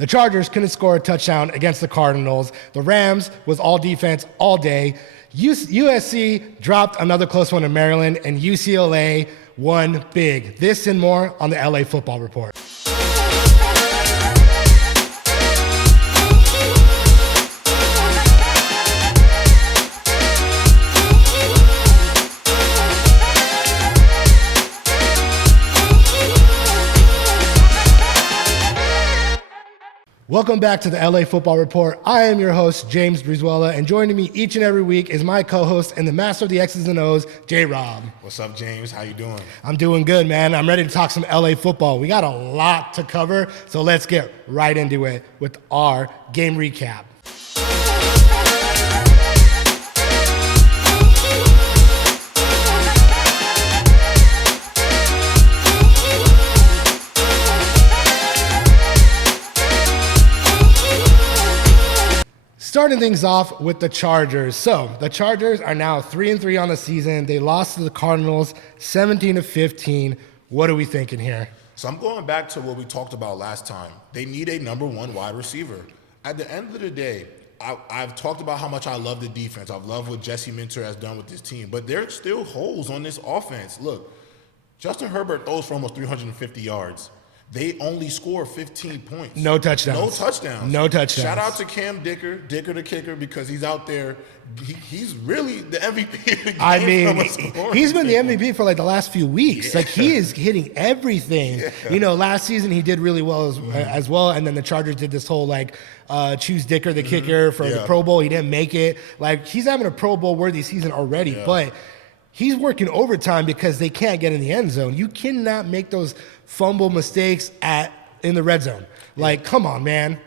The Chargers couldn't score a touchdown against the Cardinals. The Rams was all defense all day. USC dropped another close one in Maryland, and UCLA won big. This and more on the LA Football Report. Welcome back to the LA Football Report. I am your host, James Brizuela, and joining me each and every week is my co-host and the master of the X's and O's, JayRob. What's up, James? How you doing? I'm doing good, man. I'm ready to talk some LA football. We got a lot to cover, so let's get right into it with our game recap. Starting things off with the Chargers. So the Chargers are now 3-3 on the season. They lost to the Cardinals 17-15. What are we thinking here? So I'm going back to what we talked about last time. They need a number one wide receiver. At the end of the day, I've talked about how much I love the defense. I've loved what Jesse Minter has done with this team. But there's still holes on this offense. Look, Justin Herbert throws for almost 350 yards. They only score 15 points. No touchdowns. No touchdowns. Shout out to Cam Dicker the kicker, because he's out there. He's really the MVP of the game. I mean, he's been the MVP for like the last few weeks. Yeah. Like, he is hitting everything. Yeah. You know, last season he did really well as well. And then the Chargers did this whole choose Dicker the kicker for the Pro Bowl. He didn't make it. Like, he's having a Pro Bowl worthy season already. Yeah. But he's working overtime because they can't get in the end zone. You cannot make those fumble mistakes in the red zone. Like, come on, man.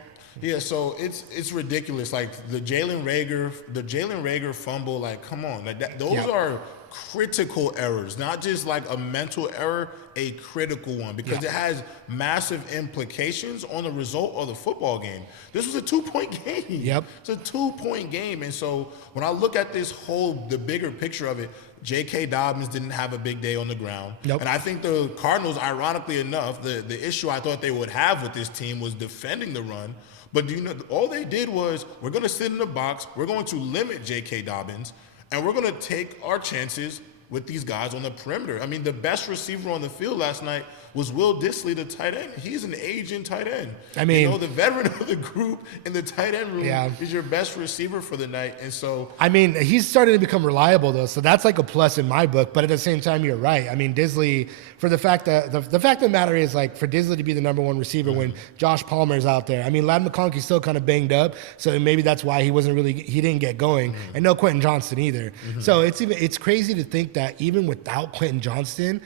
Yeah, so it's ridiculous. Like the Jalen Reagor fumble. Like, come on, like those are critical errors, not just like a mental error, a critical one, because it has massive implications on the result of the football game. This was a 2-point game. Yep, it's a 2-point game, and so when I look at the bigger picture of it, J.K. Dobbins didn't have a big day on the ground. Nope. And I think the Cardinals, ironically enough, the issue I thought they would have with this team was defending the run. But all they did was, we're going to sit in the box, we're going to limit J.K. Dobbins, and we're going to take our chances with these guys on the perimeter. I mean, the best receiver on the field last night was Will Dissly, the tight end. He's an aging tight end. I mean, the veteran of the group in the tight end room is your best receiver for the night. And so, I mean, he's starting to become reliable though, so that's like a plus in my book. But at the same time, you're right. I mean, Dissly, for the fact that the fact of the matter is, like, for Dissly to be the number one receiver when Josh Palmer's out there. I mean, Ladd McConkey's still kind of banged up, so maybe that's why he didn't get going. And no Quentin Johnston either. So it's crazy to think that even without Quentin Johnston,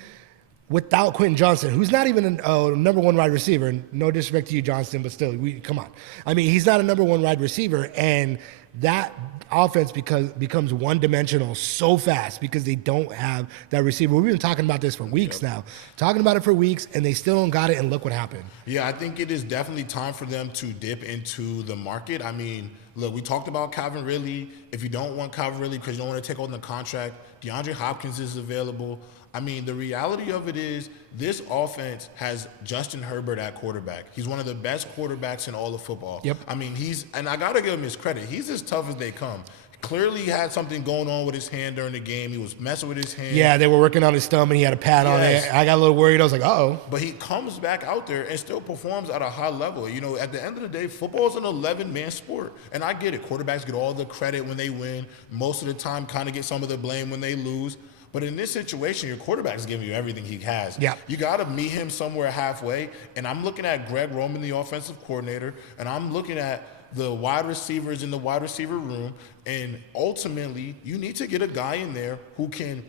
who's not even a number one wide receiver, and no disrespect to you, Johnston, but still, come on. I mean, he's not a number one wide receiver, and that offense becomes one-dimensional so fast because they don't have that receiver. We've been talking about this for weeks now. Talking about it for weeks, and they still don't got it, and look what happened. Yeah, I think it is definitely time for them to dip into the market. I mean, look, we talked about Calvin Ridley. If you don't want Calvin Ridley because you don't want to take on the contract, DeAndre Hopkins is available. I mean, the reality of it is this offense has Justin Herbert at quarterback. He's one of the best quarterbacks in all of football. Yep. I mean, and I got to give him his credit. He's as tough as they come. Clearly he had something going on with his hand during the game. He was messing with his hand. Yeah, they were working on his thumb, and he had a pad on it. I got a little worried. I was like, uh-oh. But he comes back out there and still performs at a high level. You know, at the end of the day, football is an 11-man sport. And I get it. Quarterbacks get all the credit when they win. Most of the time kind of get some of the blame when they lose. But in this situation, your quarterback is giving you everything he has. Yeah. You got to meet him somewhere halfway. And I'm looking at Greg Roman, the offensive coordinator, and I'm looking at the wide receivers in the wide receiver room. And ultimately, you need to get a guy in there who can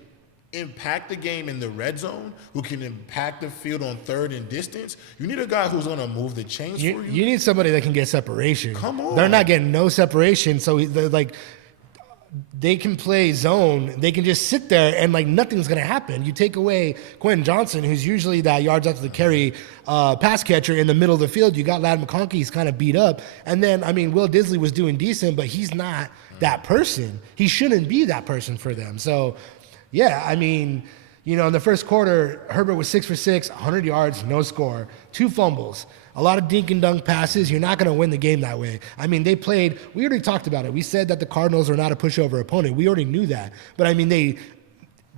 impact the game in the red zone, who can impact the field on third and distance. You need a guy who's going to move the chains for you. You need somebody that can get separation. Come on. They're not getting no separation, so they're like, they can play zone. They can just sit there and like nothing's going to happen. You take away Quentin Johnston, who's usually that yards after the carry pass catcher in the middle of the field. You got Ladd McConkey. He's kind of beat up. And then, I mean, Will Dissly was doing decent, but he's not that person. He shouldn't be that person for them. So, yeah, I mean, you know, in the first quarter, Herbert was 6 for 6, 100 yards, no score, 2 fumbles. a lot of dink and dunk passes. You're not going to win the game that way. I mean, we already talked about it. We said that the Cardinals are not a pushover opponent. We already knew that. But I mean,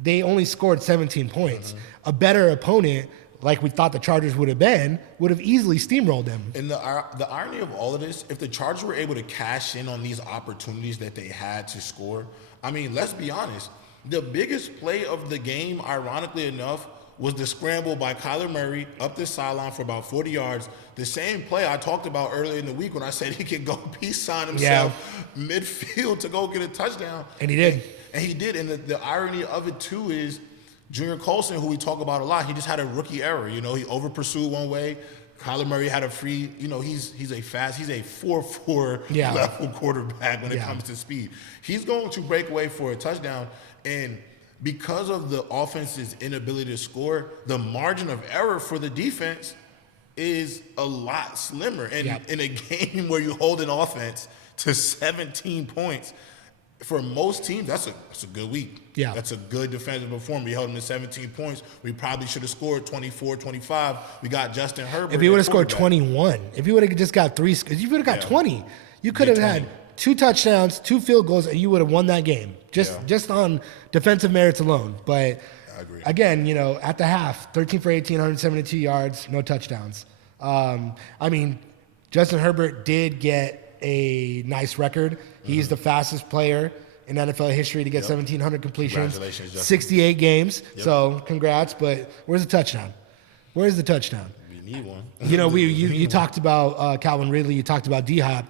they only scored 17 points. A better opponent, like we thought the Chargers would have easily steamrolled them. And the irony of all of this, if the Chargers were able to cash in on these opportunities that they had to score, I mean, let's be honest. The biggest play of the game, ironically enough, was the scramble by Kyler Murray up the sideline for about 40 yards. The same play I talked about earlier in the week when I said he could go peace sign himself midfield to go get a touchdown. And he did. And he did. And the irony of it, too, is Junior Colson, who we talk about a lot, he just had a rookie error. You know, he over-pursued one way. Kyler Murray had a free, you know, he's a 4.4 level quarterback when it comes to speed. He's going to break away for a touchdown. And because of the offense's inability to score, the margin of error for the defense is a lot slimmer. And in a game where you hold an offense to 17 points, for most teams, that's a good week. Yeah. That's a good defensive performance. We held them to 17 points. We probably should have scored 24, 25. We got Justin Herbert. If he would have scored 21, if he would have just got 3, if you would have got 20, you could have had 2 touchdowns, 2 field goals, and you would have won that game just on defensive merits alone. But I agree. Again, you know, at the half, 13 for 18, 172 yards, no touchdowns. I mean, Justin Herbert did get a nice record. He's the fastest player in NFL history to get 1,700 completions, Congratulations, Justin. 68 games. So congrats. But where's the touchdown? Where's the touchdown? We need one. You know, you talked about Calvin Ridley. You talked about D-Hop.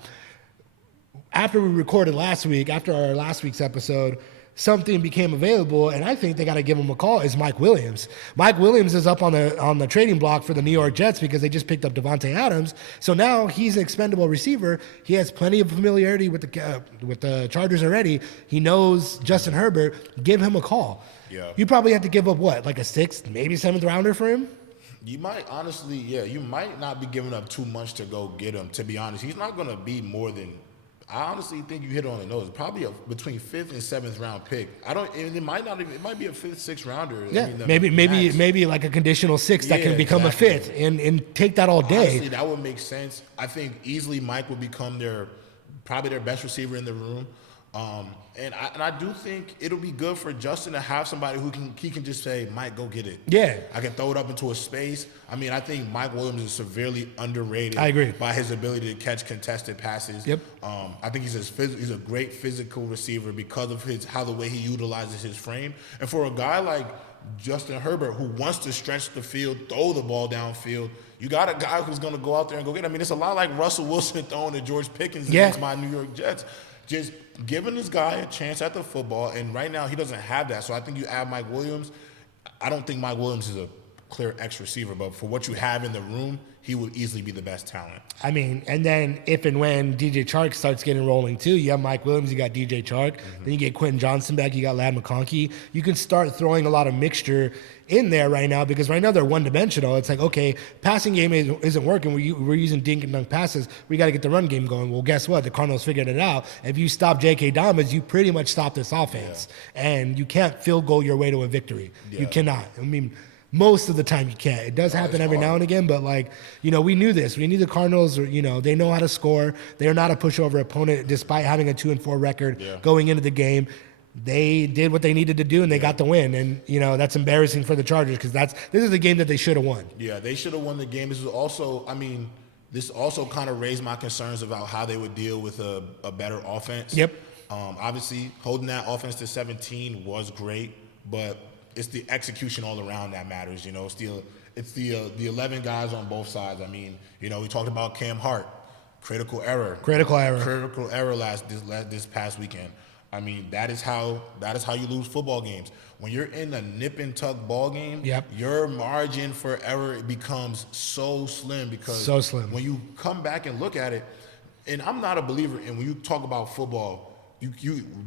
After we recorded last week, after our last week's episode, something became available, and I think they got to give him a call, is Mike Williams. Mike Williams is up on the trading block for the New York Jets because they just picked up Devontae Adams. So now he's an expendable receiver. He has plenty of familiarity with the Chargers already. He knows Justin Herbert. Give him a call. Yeah. You probably have to give up, what, like a 6th, maybe 7th rounder for him? You might honestly, you might not be giving up too much to go get him, to be honest. He's not going to be more than, I honestly think you hit it on the nose. Probably between 5th and 7th round pick. It might be a 5th, 6th rounder. Yeah, I mean, maybe like a conditional 6th that can become a 5th and take that all day. Honestly, that would make sense. I think easily Mike would become probably their best receiver in the room. And I do think it'll be good for Justin to have somebody who can just say, Mike, go get it. Yeah. I can throw it up into a space. I mean, I think Mike Williams is severely underrated. I agree. By his ability to catch contested passes. Yep. I think he's a great physical receiver because of the way he utilizes his frame. And for a guy like Justin Herbert, who wants to stretch the field, throw the ball downfield, you got a guy who's going to go out there and go get it. I mean, it's a lot like Russell Wilson throwing to George Pickens against my New York Jets. Just giving this guy a chance at the football, and right now he doesn't have that. So I think you add Mike Williams. I don't think Mike Williams is a clear X receiver, but for what you have in the room, he would easily be the best talent. I mean, and then if and when DJ Chark starts getting rolling too, you have Mike Williams, you got DJ Chark, then you get Quentin Johnson back, you got Ladd McConkey. You can start throwing a lot of mixture in there right now because right now they're one-dimensional. It's like, okay, passing game isn't working. We're using dink and dunk passes. We got to get the run game going. Well, guess what? The Cardinals figured it out. If you stop J.K. Dobbins, you pretty much stop this offense. Yeah. And you can't field goal your way to a victory. Yeah. You cannot. I mean, most of the time you can't. It does happen every now and again, but we knew this. We knew the Cardinals, they know how to score. They're not a pushover opponent despite having a 2-4 record going into the game. They did what they needed to do, and they got the win. And, that's embarrassing for the Chargers because this is the game that they should have won. Yeah, they should have won the game. This also kind of raised my concerns about how they would deal with a better offense. Yep. Obviously, holding that offense to 17 was great, but it's the execution all around that matters. It's the 11 guys on both sides. I mean, we talked about Cam Hart, critical error this past weekend. I mean, that is how you lose football games. When you're in a nip and tuck ball game, your margin for error becomes so slim because when you come back and look at it, and I'm not a believer in when you talk about football,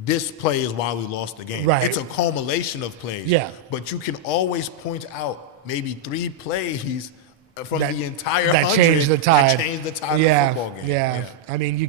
this play is why we lost the game. Right. It's a culmination of plays. Yeah. But you can always point out maybe 3 plays from the entire that 100 changed the tide. That changed the tide of the football game. Yeah. I mean, you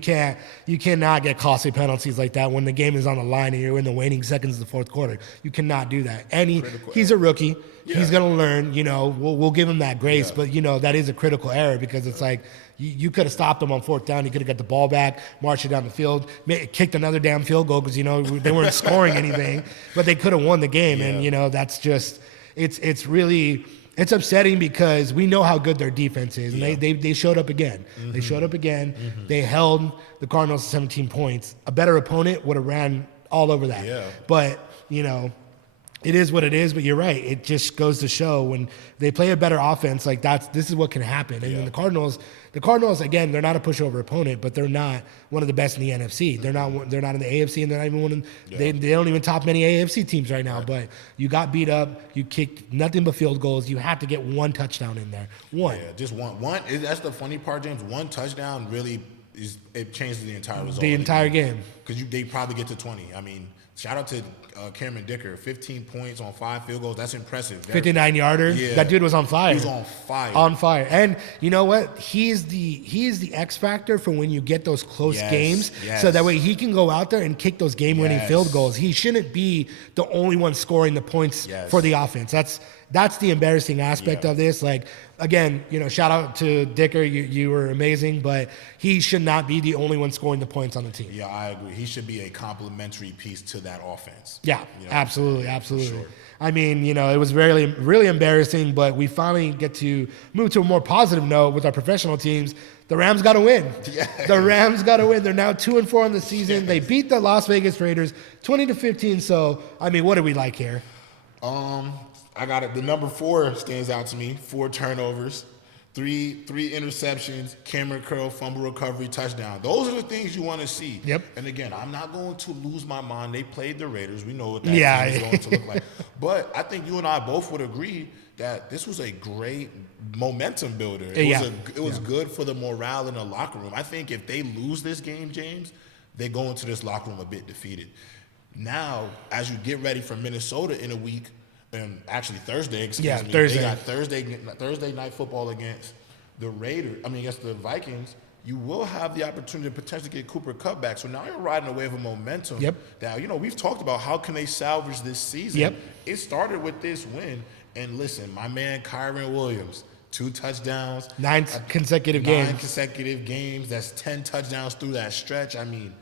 cannot get costly penalties like that when the game is on the line and you're in the waning seconds of the fourth quarter. You cannot do that. And he's a rookie. Yeah. He's going to learn, we'll give him that grace, but that is a critical error because it's like you could have stopped him on fourth down. You could have got the ball back, marched it down the field, kicked another damn field goal because, they weren't scoring anything, but they could have won the game. Yeah. And, that's just, it's really, it's upsetting because we know how good their defense is. And they showed up again. Mm-hmm. They showed up again. Mm-hmm. They held the Cardinals to 17 points. A better opponent would have ran all over that. Yeah. But, it is what it is, but you're right. It just goes to show when they play a better offense, like this is what can happen. And then the Cardinals, again, they're not a pushover opponent, but they're not one of the best in the NFC. They're not in the AFC, and they're not even one of they don't even top many AFC teams right now. Right. But you got beat up. You kicked nothing but field goals. You have to get one touchdown in there. One. Yeah, just one. That's the funny part, James. One touchdown really changes the entire result. The entire game. Because they probably get to 20. I mean, shout out to Cameron Dicker, 15 points on 5 field goals. That's impressive. 59-yarder. Yeah. That dude was on fire. He was on fire. On fire. And you know what? He is the X factor for when you get those close games. Yes. So that way he can go out there and kick those game-winning field goals. He shouldn't be the only one scoring the points for the offense. That's the embarrassing aspect of this. Like, again, shout out to Dicker. You were amazing, but he should not be the only one scoring the points on the team. Yeah, I agree. He should be a complementary piece to that offense. Yeah, absolutely. Sure. I mean, it was really, really embarrassing, but we finally get to move to a more positive note with our professional teams. The Rams got to win. Yeah. The Rams got to win. They're now 2-4 on the season. Yes. They beat the Las Vegas Raiders 20-15. So, I mean, what do we like here? I got it. The number 4 stands out to me. 4 turnovers, three interceptions, Cameron Curl, fumble recovery, touchdown. Those are the things you want to see. Yep. And again, I'm not going to lose my mind. They played the Raiders. We know what that team is going to look like. But I think you and I both would agree that this was a great momentum builder. It was good for the morale in the locker room. I think if they lose this game, James, they go into this locker room a bit defeated. Now, as you get ready for Minnesota in a week, and actually Thursday, Thursday. They got Thursday night football against against the Vikings. You will have the opportunity to potentially get Cooper Kupp back. So now you're riding a wave of momentum. Yep. Now, we've talked about how can they salvage this season. Yep. It started with this win. And listen, my man Kyron Williams, 2 touchdowns. 9 consecutive games. 9 consecutive games. That's 10 touchdowns through that stretch. I mean,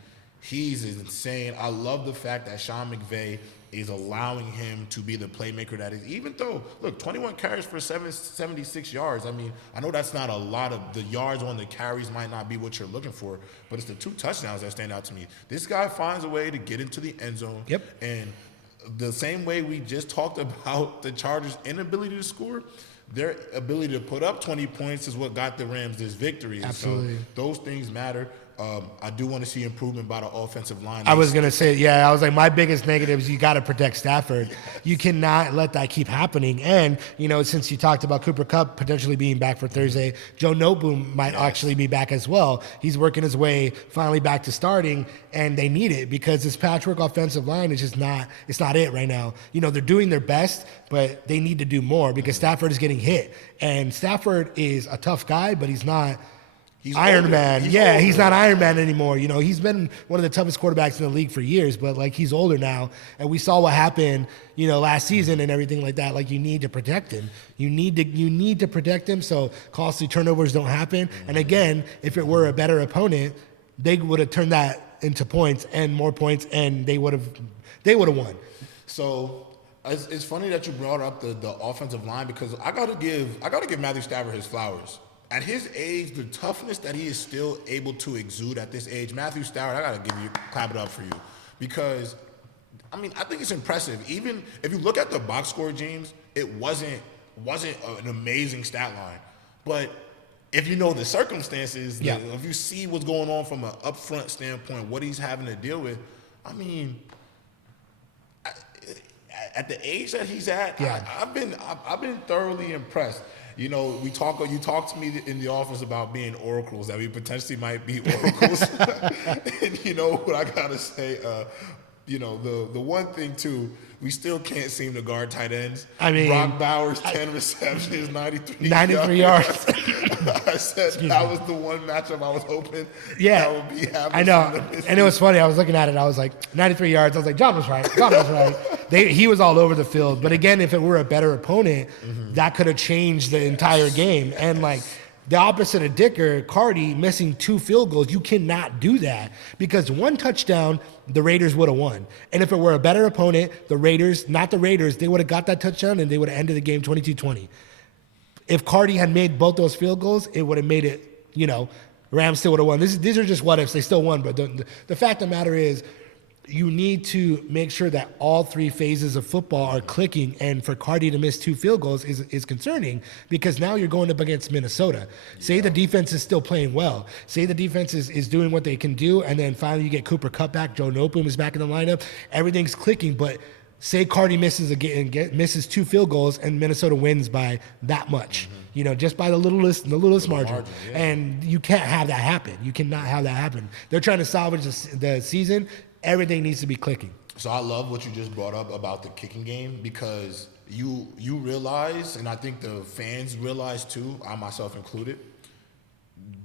he's insane. I love the fact that Sean McVay is allowing him to be the playmaker that is. Even though, look, 21 carries for 76 yards. I mean, I know that's not a lot of the yards on the carries might not be what you're looking for, but it's the 2 touchdowns that stand out to me. This guy finds a way to get into the end zone. Yep. And the same way we just talked about the Chargers' inability to score, their ability to put up 20 points is what got the Rams this victory. Absolutely. So those things matter. I do want to see improvement by the offensive line. I was going to say, I was like, my biggest negative is you got to protect Stafford. You cannot let that keep happening. And, since you talked about Cooper Kupp potentially being back for Thursday, Joe Noteboom might actually be back as well. He's working his way finally back to starting, and they need it because this patchwork offensive line is just it's not it right now. They're doing their best, but they need to do more because Stafford is getting hit. And Stafford is a tough guy, but he's not Iron Man. He's not Iron Man anymore. He's been one of the toughest quarterbacks in the league for years, but he's older now. And we saw what happened, last season and everything like that. You need to protect him. You need to protect him so costly turnovers don't happen. Mm-hmm. And again, if it were a better opponent, they would have turned that into points and more points, and they would have won. So it's funny that you brought up the offensive line because I gotta give Matthew Stafford his flowers. At his age, the toughness that he is still able to exude at this age, Matthew Stafford, I got to clap it up for you. Because, I think it's impressive. Even if you look at the box score, James, it wasn't an amazing stat line. But if you know the circumstances, if you see what's going on from an upfront standpoint, what he's having to deal with, at the age that he's at, I've been thoroughly impressed. You talk to me in the office about being oracles, that we potentially might be oracles. And what I gotta say, the one thing too, we still can't seem to guard tight ends. I mean, Brock Bowers, 10 receptions, 93 yards. I said that was the one matchup I was hoping Yeah, that would be happening. I know. And it was funny. I was looking at it. I was like, 93 yards. I was like, John was right. He was all over the field. But again, if it were a better opponent, that could have changed the entire game. And like, the opposite of Dicker, Cardi missing 2 field goals, you cannot do that because 1 touchdown, the Raiders would have won. And if it were a better opponent, the Raiders, not the Raiders, they would have got that touchdown and they would have ended the game 22-20. If Cardi had made both those field goals, it would have made it, Rams still would have won. These are just what ifs. They still won. But the fact of the matter is, you need to make sure that all 3 phases of football are clicking, and for Cardi to miss 2 field goals is concerning because now you're going up against Minnesota. Say the defense is still playing well. Say the defense is doing what they can do, and then finally you get Cooper Kupp back, Joe Noteboom is back in the lineup. Everything's clicking, but say Cardi misses misses 2 field goals and Minnesota wins by that much. Just by the littlest margin. Yeah. And you can't have that happen. You cannot have that happen. They're trying to salvage the season. Everything needs to be clicking. So I love what you just brought up about the kicking game because you realize, and I think the fans realize too, I myself included,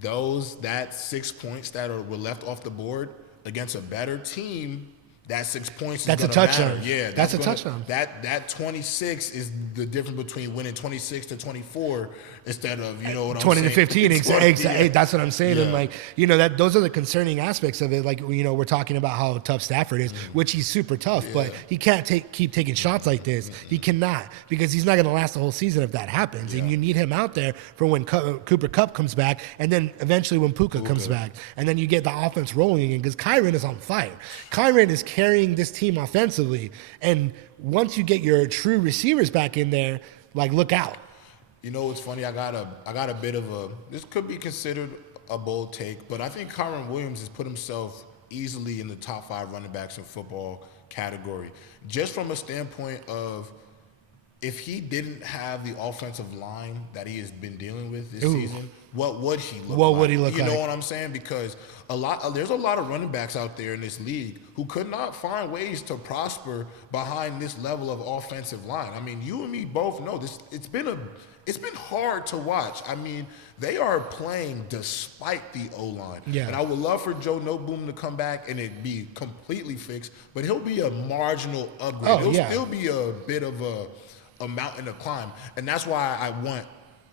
that 6 points that were left off the board against a better team, that 6 points is a touchdown. Matter. Yeah, that's a touchdown. That 26 is the difference between winning 26 to 24 instead of 20 to 15. Exactly. That's what I'm saying. Yeah. And those are the concerning aspects of it. Like we're talking about how tough Stafford is, which he's super tough, but he can't keep taking shots like this. He cannot because he's not going to last the whole season if that happens. And you need him out there for when Cooper Kupp comes back, and then eventually when Puka comes back, and then you get the offense rolling again because Kyren is on fire. Kyren is carrying this team offensively, and once you get your true receivers back in there, look out. It's funny. I got a bit of this could be considered a bold take, but I think Kyren Williams has put himself easily in the top 5 running backs in football category, just from a standpoint of if he didn't have the offensive line that he has been dealing with this season, what would he look like? What would he look like? You know what I'm saying? Because there's a lot of running backs out there in this league who could not find ways to prosper behind this level of offensive line. I mean, you and me both know this. It's been hard to watch. I mean, they are playing despite the O-line. Yeah. And I would love for Joe Noteboom to come back and it be completely fixed, but he'll be a marginal upgrade. He'll still be a bit of a mountain to climb. And that's why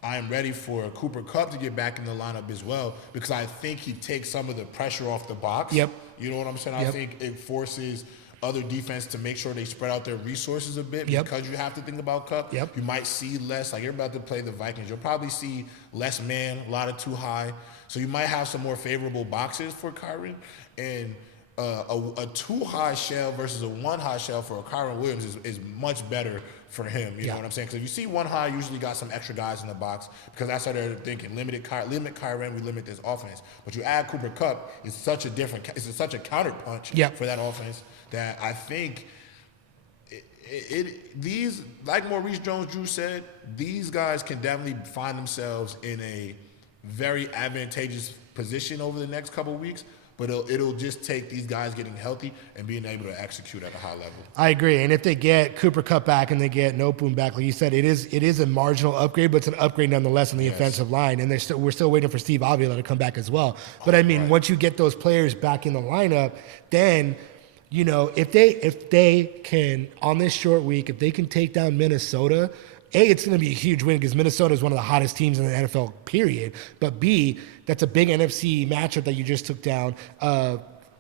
I am ready for Cooper Kupp to get back in the lineup as well, because I think he takes some of the pressure off the box. Yep. You know what I'm saying? Yep. I think it forces other defense to make sure they spread out their resources a bit because you have to think about Kupp. Yep. You might see less, like you're about to play the Vikings. You'll probably see less man, a lot of too high. So you might have some more favorable boxes for Kyren. And a too high shell versus a 1 high shell for a Kyren Williams is much better for him. You know what I'm saying? Because if you see 1 high, usually got some extra guys in the box because that's how they're thinking. Limit Kyren, we limit this offense. But you add Cooper Kupp, it's such a counterpunch for that offense that I think these, like Maurice Jones-Drew said, these guys can definitely find themselves in a very advantageous position over the next couple of weeks. But it'll just take these guys getting healthy and being able to execute at a high level. I agree. And if they get Cooper Kupp back and they get Noteboom back, like you said, it is a marginal upgrade, but it's an upgrade nonetheless on the offensive line. And we're still waiting for Steve Avila to come back as well. But once you get those players back in the lineup, then if they can, on this short week, if they can take down Minnesota, A, it's going to be a huge win because Minnesota is one of the hottest teams in the NFL, period. But B, that's a big NFC matchup that you just took down.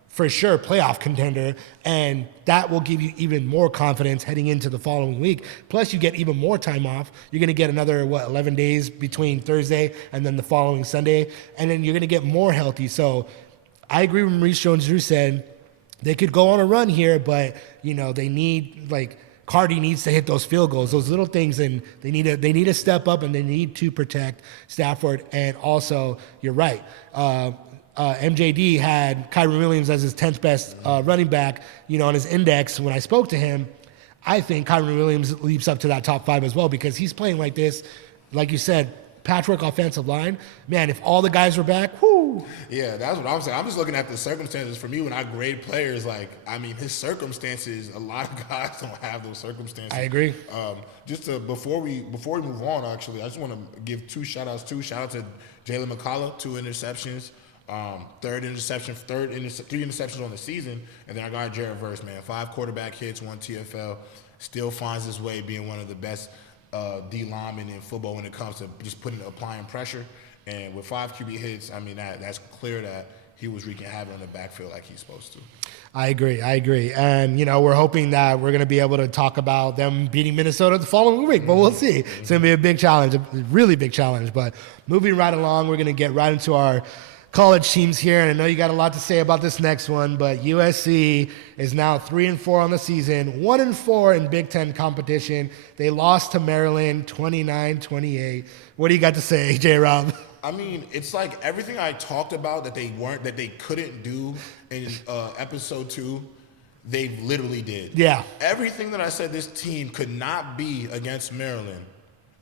For sure, playoff contender. And that will give you even more confidence heading into the following week. Plus, you get even more time off. You're going to get another, 11 days between Thursday and then the following Sunday. And then you're going to get more healthy. So I agree with Maurice Jones-Drew said they could go on a run here, but, they need, Cardi needs to hit those field goals, those little things, and they need to step up and they need to protect Stafford. And also, you're right. MJD had Kyren Williams as his 10th best running back, on his index when I spoke to him. I think Kyren Williams leaps up to that top 5 as well because he's playing like this, like you said, patchwork offensive line. Man, if all the guys were back, whoo. Yeah, that's what I'm saying. I'm just looking at the circumstances. For me, when I grade players, like, I mean, his circumstances, a lot of guys don't have those circumstances. I agree. Before we move on, actually, I just want to give two shout outs to Jalen McCullough, 2 interceptions, 3 interceptions on the season, and then I got Jared Verse, man, 5 quarterback hits, 1 TFL, still finds his way being one of the best D linemen in football when it comes to just applying pressure. And with 5 QB hits, I mean, that's clear that he was wreaking havoc on the backfield like he's supposed to. I agree. And, we're hoping that we're going to be able to talk about them beating Minnesota the following week, but we'll see. It's going to be a big challenge, a really big challenge. But moving right along, we're going to get right into our college teams here. And I know you got a lot to say about this next one, but USC is now 3-4 on the season, 1-4 in Big Ten competition. They lost to Maryland 29-28. What do you got to say, JayRob? I mean, it's like everything I talked about that they couldn't do in episode 2, they literally did. Yeah. Everything that I said this team could not be against Maryland,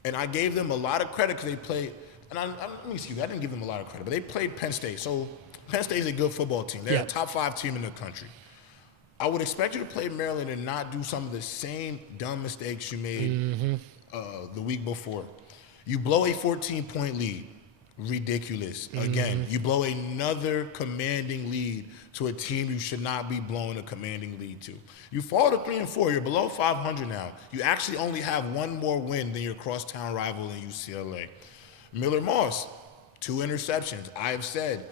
and I gave them a lot of credit because they played. And I didn't give them a lot of credit, but they played Penn State. So Penn State is a good football team. They're a top 5 team in the country. I would expect you to play Maryland and not do some of the same dumb mistakes you made the week before. You blow a 14-point lead. Ridiculous. Again, you blow another commanding lead to a team you should not be blowing a commanding lead to. You fall to 3-4. You're below 500 now. You actually only have 1 more win than your crosstown rival in UCLA. Miller Moss, 2 interceptions. I've said,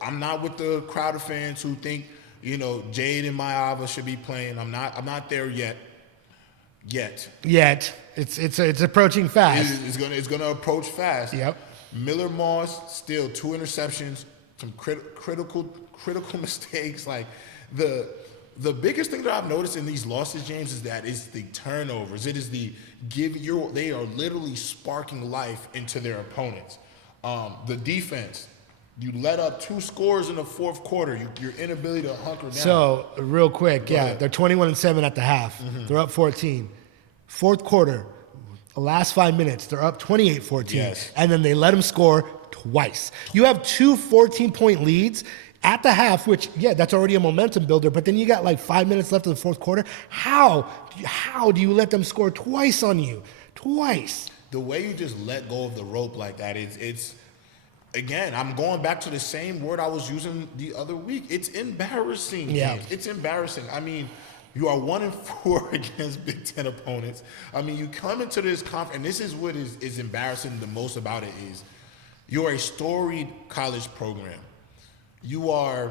I'm not with the crowd of fans who think, Jade and Mayava should be playing. I'm not there yet. It's approaching fast. It's gonna approach fast. Yep. Miller Moss, still 2 interceptions, some critical mistakes. Like the biggest thing that I've noticed in these losses, James, is that it's the turnovers. It is they are literally sparking life into their opponents. The defense, you let up 2 scores in the fourth quarter. Your inability to hunker down. So real quick, they're 21-7 at the half. They're up 14. Fourth quarter, the last 5 minutes, they're up 28-14. Yes. And then they let them score twice. You have 2 14-point leads at the half, which, that's already a momentum builder, but then you got like 5 minutes left of the fourth quarter. How do you let them score twice on you? Twice. The way you just let go of the rope like that, it's again, I'm going back to the same word I was using the other week. It's embarrassing, James. Yeah. It's embarrassing. I mean, you are 1-4 against Big Ten opponents. I mean, you come into this conference, and this is what is embarrassing the most about it is you're a storied college program. You are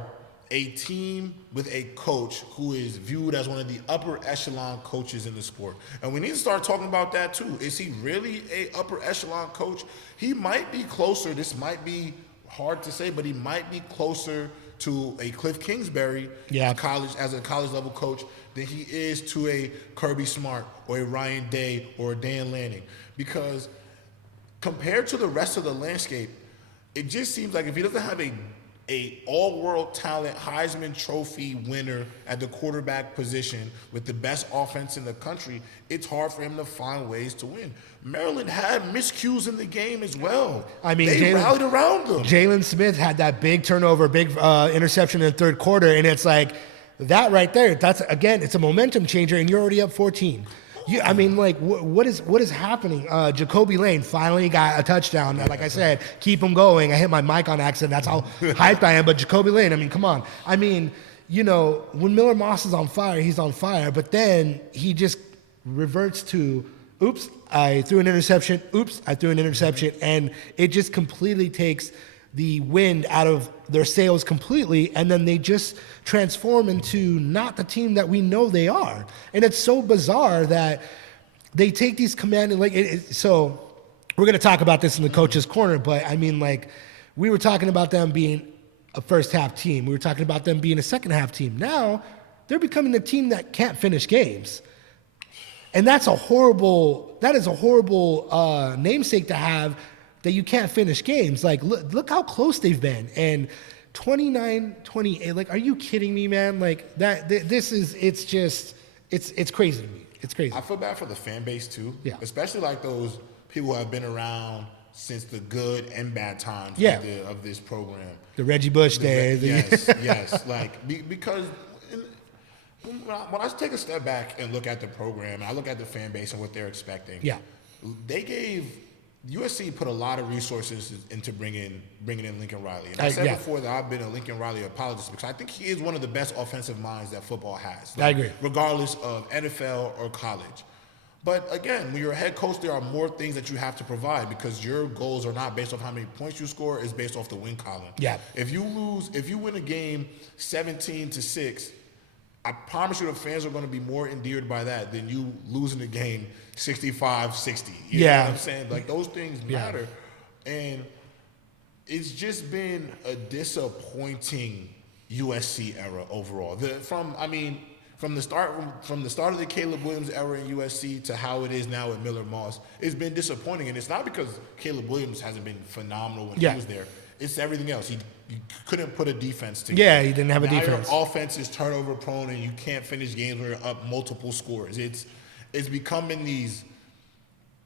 a team with a coach who is viewed as one of the upper echelon coaches in the sport. And we need to start talking about that too. Is he really a upper echelon coach? He might be closer. This might be hard to say, but he might be closer to a Cliff Kingsbury as a college level coach than he is to a Kirby Smart or a Ryan Day or a Dan Lanning. Because compared to the rest of the landscape, it just seems like if he doesn't have a all-world talent Heisman Trophy winner at the quarterback position with the best offense in the country, it's hard for him to find ways to win. Maryland had miscues in the game as well. I mean, they rallied around them. Jalen Smith had that big turnover, big interception in the third quarter, and it's like that right there. That's again, it's a momentum changer, and you're already up 14. What is happening? Jacoby Lane finally got a touchdown. Like I said, keep him going. I hit my mic on accident. That's how hyped I am. But Jacoby Lane, come on. when Miller Moss is on fire, he's on fire. But then he just reverts to, oops, I threw an interception. Oops, I threw an interception. And it just completely takes the wind out of their sails completely, and then they just transform into not the team that we know they are. And it's so bizarre that they take these commanding, so we're going to talk about this in the coach's corner, but we were talking about them being a first half team. We were talking about them being a second half team. Now they're becoming a team that can't finish games. And that is a horrible namesake to have, that you can't finish games. Look how close they've been. And 29-28, are you kidding me, man? It's crazy to me. It's crazy. I feel bad for the fan base too. Yeah. Especially those people who have been around since the good and bad times of this program. The Reggie Bush days. Yes. Because when I take a step back and look at the program, and I look at the fan base and what they're expecting, USC put a lot of resources into bringing in Lincoln Riley. And I said before that I've been a Lincoln Riley apologist because I think he is one of the best offensive minds that football has. I agree. Regardless of NFL or college. But again, when you're a head coach, there are more things that you have to provide because your goals are not based off how many points you score, it's based off the win column. Yeah. If you win a game 17-6, I promise you the fans are going to be more endeared by that than you losing the game 65-60. You know what I'm saying? Like, those things matter. And it's just been a disappointing USC era overall. From the start of the Caleb Williams era in USC to how it is now with Miller Moss, it's been disappointing. And it's not because Caleb Williams hasn't been phenomenal when he was there. It's everything else. He couldn't put a defense together. Yeah, he didn't have a defense. Your offense is turnover prone, and you can't finish games where you're up multiple scores. It's becoming these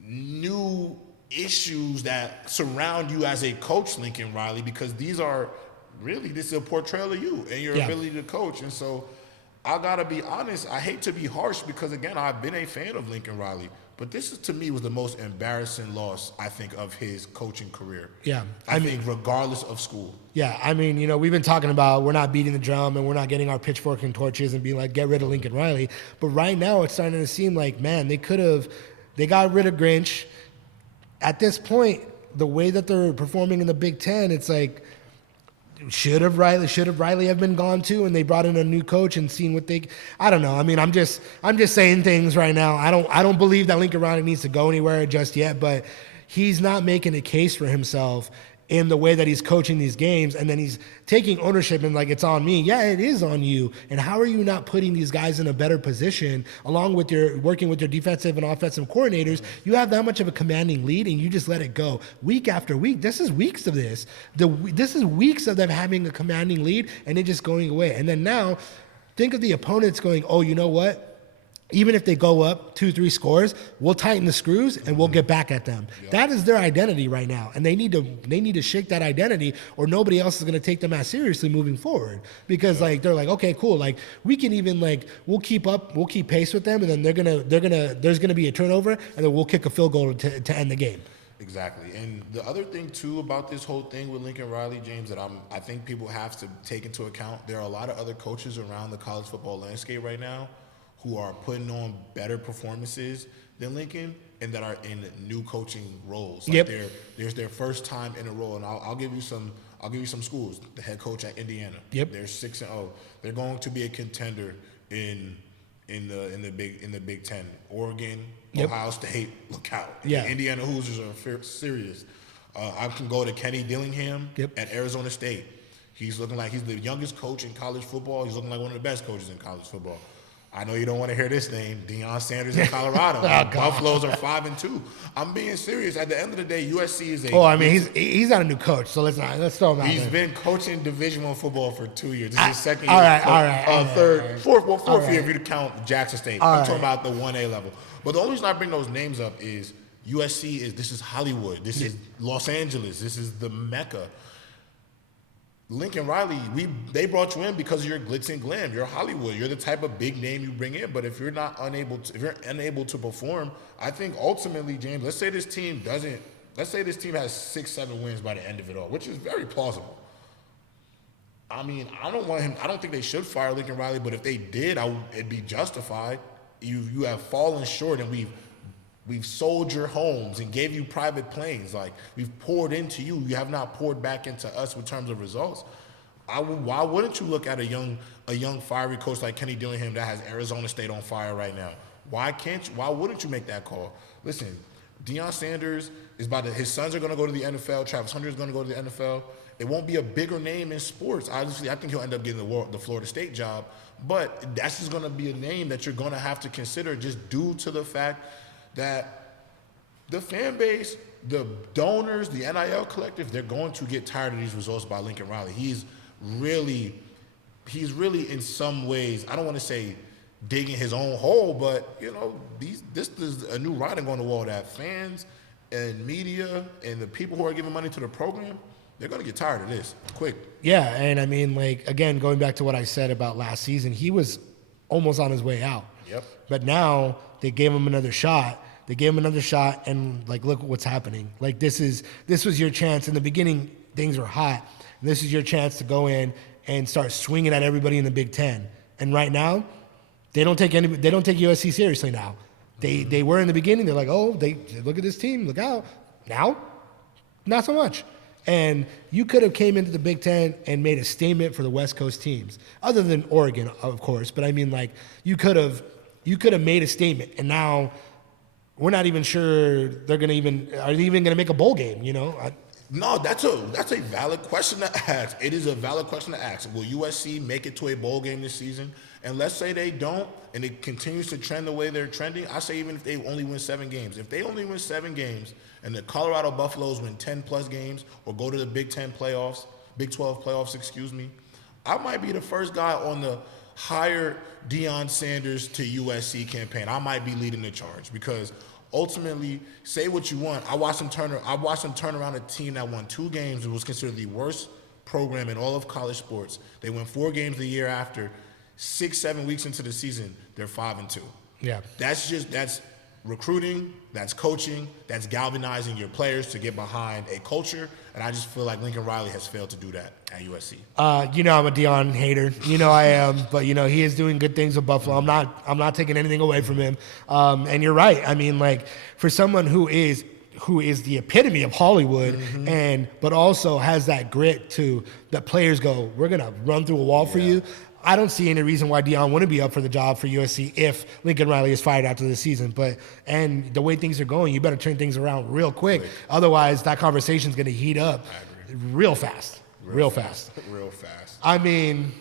new issues that surround you as a coach, Lincoln Riley, because this is a portrayal of you and your ability to coach. And so I gotta be honest, I hate to be harsh because, again, I've been a fan of Lincoln Riley. But this, to me, was the most embarrassing loss, I think, of his coaching career. Yeah. I think regardless of school. Yeah, I mean, we've been talking about we're not beating the drum and we're not getting our pitchfork and torches and being like, get rid of Lincoln Riley. But right now it's starting to seem like, man, they got rid of Grinch. At this point, the way that they're performing in the Big Ten, it's like, should have Riley have been gone too, and they brought in a new coach and seen what I don't know. I mean, I'm just saying things right now. I don't believe that Lincoln Riley needs to go anywhere just yet, but he's not making a case for himself in the way that he's coaching these games, and then he's taking ownership and like, it's on me. Yeah, it is on you. And how are you not putting these guys in a better position along with working with your defensive and offensive coordinators? You have that much of a commanding lead and you just let it go week after week. This is weeks of this. This is weeks of them having a commanding lead and it just going away. And then now think of the opponents going, oh, you know what? Even if they go up 2-3 scores, we'll tighten the screws and we'll get back at them. Yep. That is their identity right now, and they need to shake that identity, or nobody else is going to take them as seriously moving forward. Because they're like, okay, cool, like we can even we'll keep pace with them, and then there's gonna be a turnover, and then we'll kick a field goal to end the game. Exactly. And the other thing too about this whole thing with Lincoln Riley, James, that I think people have to take into account, there are a lot of other coaches around the college football landscape right now who are putting on better performances than Lincoln and that are in new coaching roles. Like there's their first time in a role, and I'll give you some schools. The head coach at Indiana. Yep. They're 6-0. They're going to be a contender in the Big Ten. Oregon, Ohio State, look out. Yeah. The Indiana Hoosiers are serious. I can go to Kenny Dillingham at Arizona State. He's looking like he's the youngest coach in college football. He's looking like one of the best coaches in college football. I know you don't want to hear this name, Deion Sanders in Colorado. Buffaloes are 5-2. I'm being serious. At the end of the day, USC is a. Oh, I mean, he's not a new coach, so let's throw him out. He's been coaching Division I football for 2 years. This is his second year. Fourth year if you count Jackson State. I'm talking about the 1A level. But the only reason I bring those names up is USC this is Hollywood. This is Los Angeles. This is the Mecca. Lincoln Riley, they brought you in because of your glitz and glam. You're Hollywood. You're the type of big name you bring in. But if you're unable to perform, I think ultimately, James, let's say this team has 6-7 wins by the end of it all, which is very plausible. I mean, I don't think they should fire Lincoln Riley, but if they did, it'd be justified. You have fallen short, and we've sold your homes and gave you private planes. Like, we've poured into you. You have not poured back into us in terms of results. Why wouldn't you look at a young fiery coach like Kenny Dillingham that has Arizona State on fire right now? Why wouldn't you make that call? Listen, Deion Sanders his sons are going to go to the NFL. Travis Hunter is going to go to the NFL. It won't be a bigger name in sports. Obviously, I think he'll end up getting the Florida State job. But that's just going to be a name that you're going to have to consider just due to the fact that the fan base, the donors, the NIL collective, they're going to get tired of these results by Lincoln Riley. He's really in some ways, I don't want to say digging his own hole, but this is a new writing on the wall that fans and media and the people who are giving money to the program, they're going to get tired of this quick. Yeah, and I mean, like, again, going back to what I said about last season, he was almost on his way out. Yep. But now they gave him another shot. They gave him another shot, and, like, look what's happening. Like, this was your chance. In the beginning, things were hot. And this is your chance to go in and start swinging at everybody in the Big Ten. And right now, they don't take USC seriously now. They were in the beginning. They're like, oh, they look at this team, look out. Now, not so much. And you could have came into the Big Ten and made a statement for the West Coast teams, other than Oregon, of course. But I mean, like, you could have made a statement, and now we're not even sure are they even going to make a bowl game? You know? No, that's a valid question to ask. It is a valid question to ask. Will USC make it to a bowl game this season? And let's say they don't, and it continues to trend the way they're trending. I say even if they only win 7 games. If they only win 7 games and the Colorado Buffaloes win 10-plus games or go to the Big 12 playoffs, I might be the first guy on the hire Deion Sanders to USC campaign. I might be leading the charge because ultimately, say what you want. I watched them turn around a team that won 2 games and was considered the worst program in all of college sports. They won 4 games the year after. 6-7 weeks into the season, they're 5-2. Yeah. That's recruiting, that's coaching, that's galvanizing your players to get behind a culture. And I just feel like Lincoln Riley has failed to do that at USC. I'm a Deion hater. I am, but he is doing good things with Buffalo. I'm not taking anything away from him. And you're right. I mean, like, for someone who is the epitome of Hollywood, but also has that grit to that players go, we're gonna run through a wall for you. I don't see any reason why Deion wouldn't be up for the job for USC if Lincoln Riley is fired after the season. And the way things are going, you better turn things around real quick. Otherwise, that conversation's going to heat up real fast. Real fast. I mean,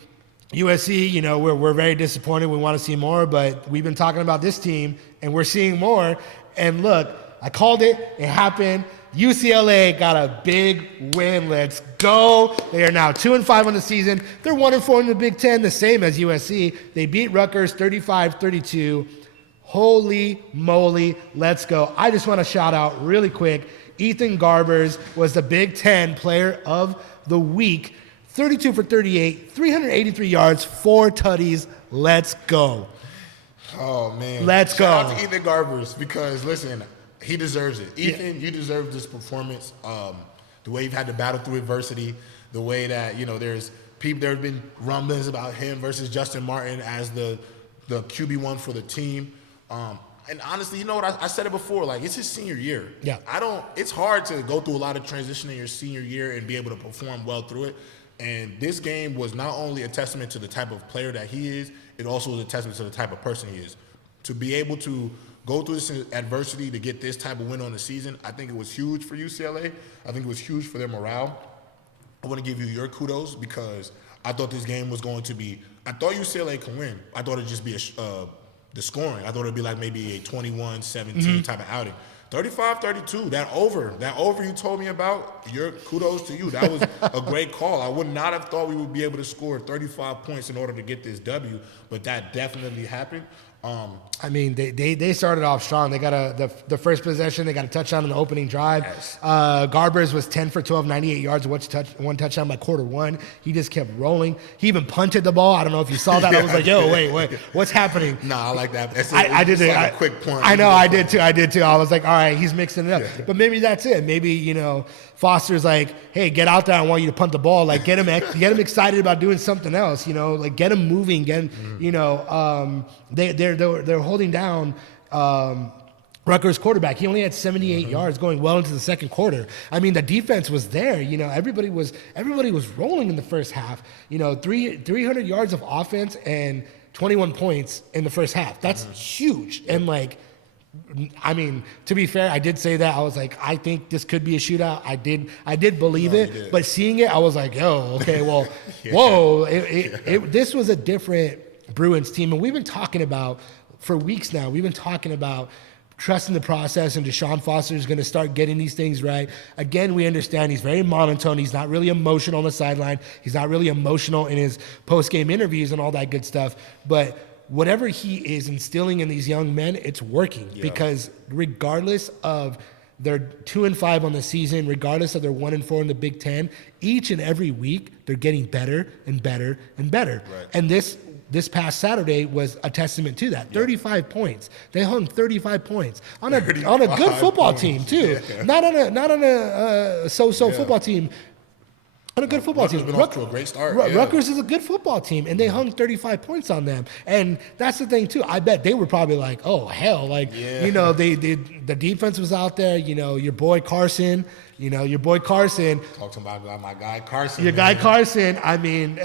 USC, we're very disappointed. We want to see more, but we've been talking about this team, and we're seeing more. And look, I called it. It happened. UCLA got a big win. Let's go. They are now 2-5 on the season. They're 1-4 in the Big Ten, the same as USC. They beat Rutgers 35-32. Holy moly, let's go. I just want to shout out really quick. Ethan Garbers was the Big Ten Player of the Week. 32 for 38, 383 yards, 4 tutties. Let's go. Oh, man. Let's go. Shout out to Ethan Garbers because, listen, he deserves it. Ethan, you deserve this performance. The way you've had to battle through adversity, the way that, there have been rumblings about him versus Justin Martin as the QB1 for the team. And honestly, you know what? I said it before, like, it's his senior year. Yeah. It's hard to go through a lot of transition in your senior year and be able to perform well through it. And this game was not only a testament to the type of player that he is, it also was a testament to the type of person he is. To be able to go through this adversity to get this type of win on the season, I think it was huge for UCLA. I think it was huge for their morale. I want to give you your kudos because I thought this game was going to be – I thought UCLA could win. I thought it would just be the scoring. I thought it would be like maybe a 21-17 type of outing. 35-32, that over you told me about, your kudos to you. That was a great call. I would not have thought we would be able to score 35 points in order to get this W, but that definitely happened. I mean, they started off strong. They got the first possession. They got a touchdown in the opening drive. Yes. Garbers was 10 for 12, 98 yards, one touchdown by quarter one. He just kept rolling. He even punted the ball. I don't know if you saw that. I was like, yo, wait, what's happening? Nah, I like that. I did it. Like a quick point. I know, I did too. I was like, all right, he's mixing it up. Yeah. But maybe that's it. Maybe, Foster's like, hey, get out there. I want you to punt the ball. Like, get him excited about doing something else. Like get him moving. They're holding down Rutgers quarterback. He only had 78 yards going well into the second quarter. I mean, the defense was there. Everybody was rolling in the first half. 300 yards of offense and 21 points in the first half. That's huge. And to be fair, I did say that. I was like, I think this could be a shootout. I did believe it, but seeing it, I was like, yo, okay, well, whoa. This was a different Bruins team, and we've been talking about for weeks now. We've been talking about trusting the process, and Deshaun Foster is going to start getting these things right. Again, we understand he's very monotone. He's not really emotional on the sideline. He's not really emotional in his post-game interviews and all that good stuff, but whatever he is instilling in these young men, it's working because regardless of They're 2-5 on the season, regardless of their 1-4 in the Big Ten. Each and every week, they're getting better and better and better. Right. And this past Saturday was a testament to that. 35 points. They hung 35 points on a good football team too. Yeah. Not on a so-so football team. On a good football team. Rutgers been off to a great start. Rutgers is a good football team, and they hung 35 points on them. And that's the thing too. I bet they were probably like, "Oh hell!" Like the defense was out there. Your boy Carson. Talking about my guy Carson. Your guy Carson. I mean,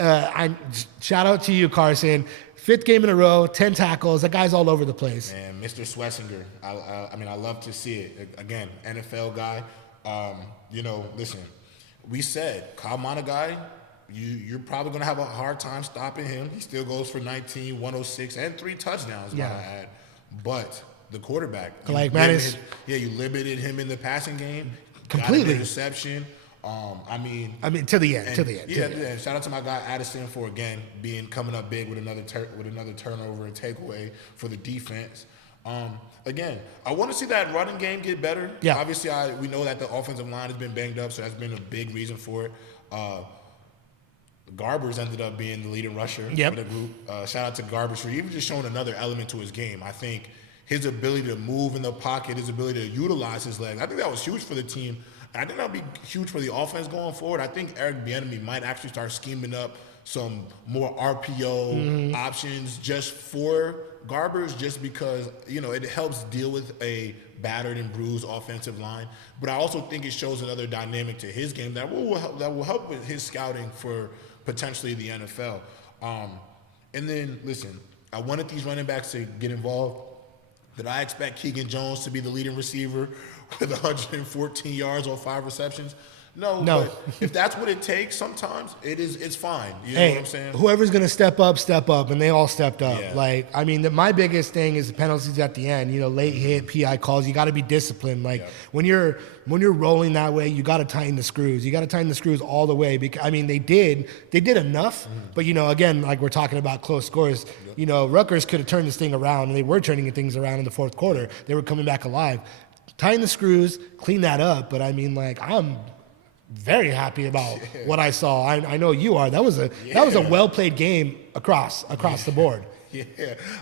shout out to you, Carson. 5th game in a row, 10 tackles. That guy's all over the place. And Mr. Schlesinger. I love to see it. Again, NFL guy. Listen. We said, Kyle Monaghan, you're probably going to have a hard time stopping him. He still goes for 19, 106, and 3 touchdowns, might I add. But the quarterback. You limited him in the passing game. Completely. Got an interception. To the end. Yeah. Shout out to my guy Addison for, again, coming up big with another turnover and takeaway for the defense. Again, I want to see that running game get better. Yeah. Obviously, we know that the offensive line has been banged up, so that's been a big reason for it. Garbers ended up being the leading rusher for the group. Shout out to Garbers for even just showing another element to his game. I think his ability to move in the pocket, his ability to utilize his legs, I think that was huge for the team. And I think that'll be huge for the offense going forward. I think Eric Bieniemy might actually start scheming up some more RPO options just for Garbers, just because it helps deal with a battered and bruised offensive line. But I also think it shows another dynamic to his game that will help with his scouting for potentially the NFL. And then listen, I wanted these running backs to get involved. Did I expect Keegan Jones to be the leading receiver with 114 yards on 5 receptions? No. But if that's what it takes, sometimes it's fine. You know what I'm saying? Whoever's gonna step up, and they all stepped up. Yeah. My biggest thing is the penalties at the end. Late hit, PI calls. You got to be disciplined. When you're rolling that way, you got to tighten the screws. You got to tighten the screws all the way. Because they did enough. But again, like we're talking about close scores. Rutgers could have turned this thing around, and they were turning things around in the 4th quarter. They were coming back alive. Tighten the screws, clean that up. But I'm very happy about what I saw. I know you are. That was a well played game across the board. Yeah,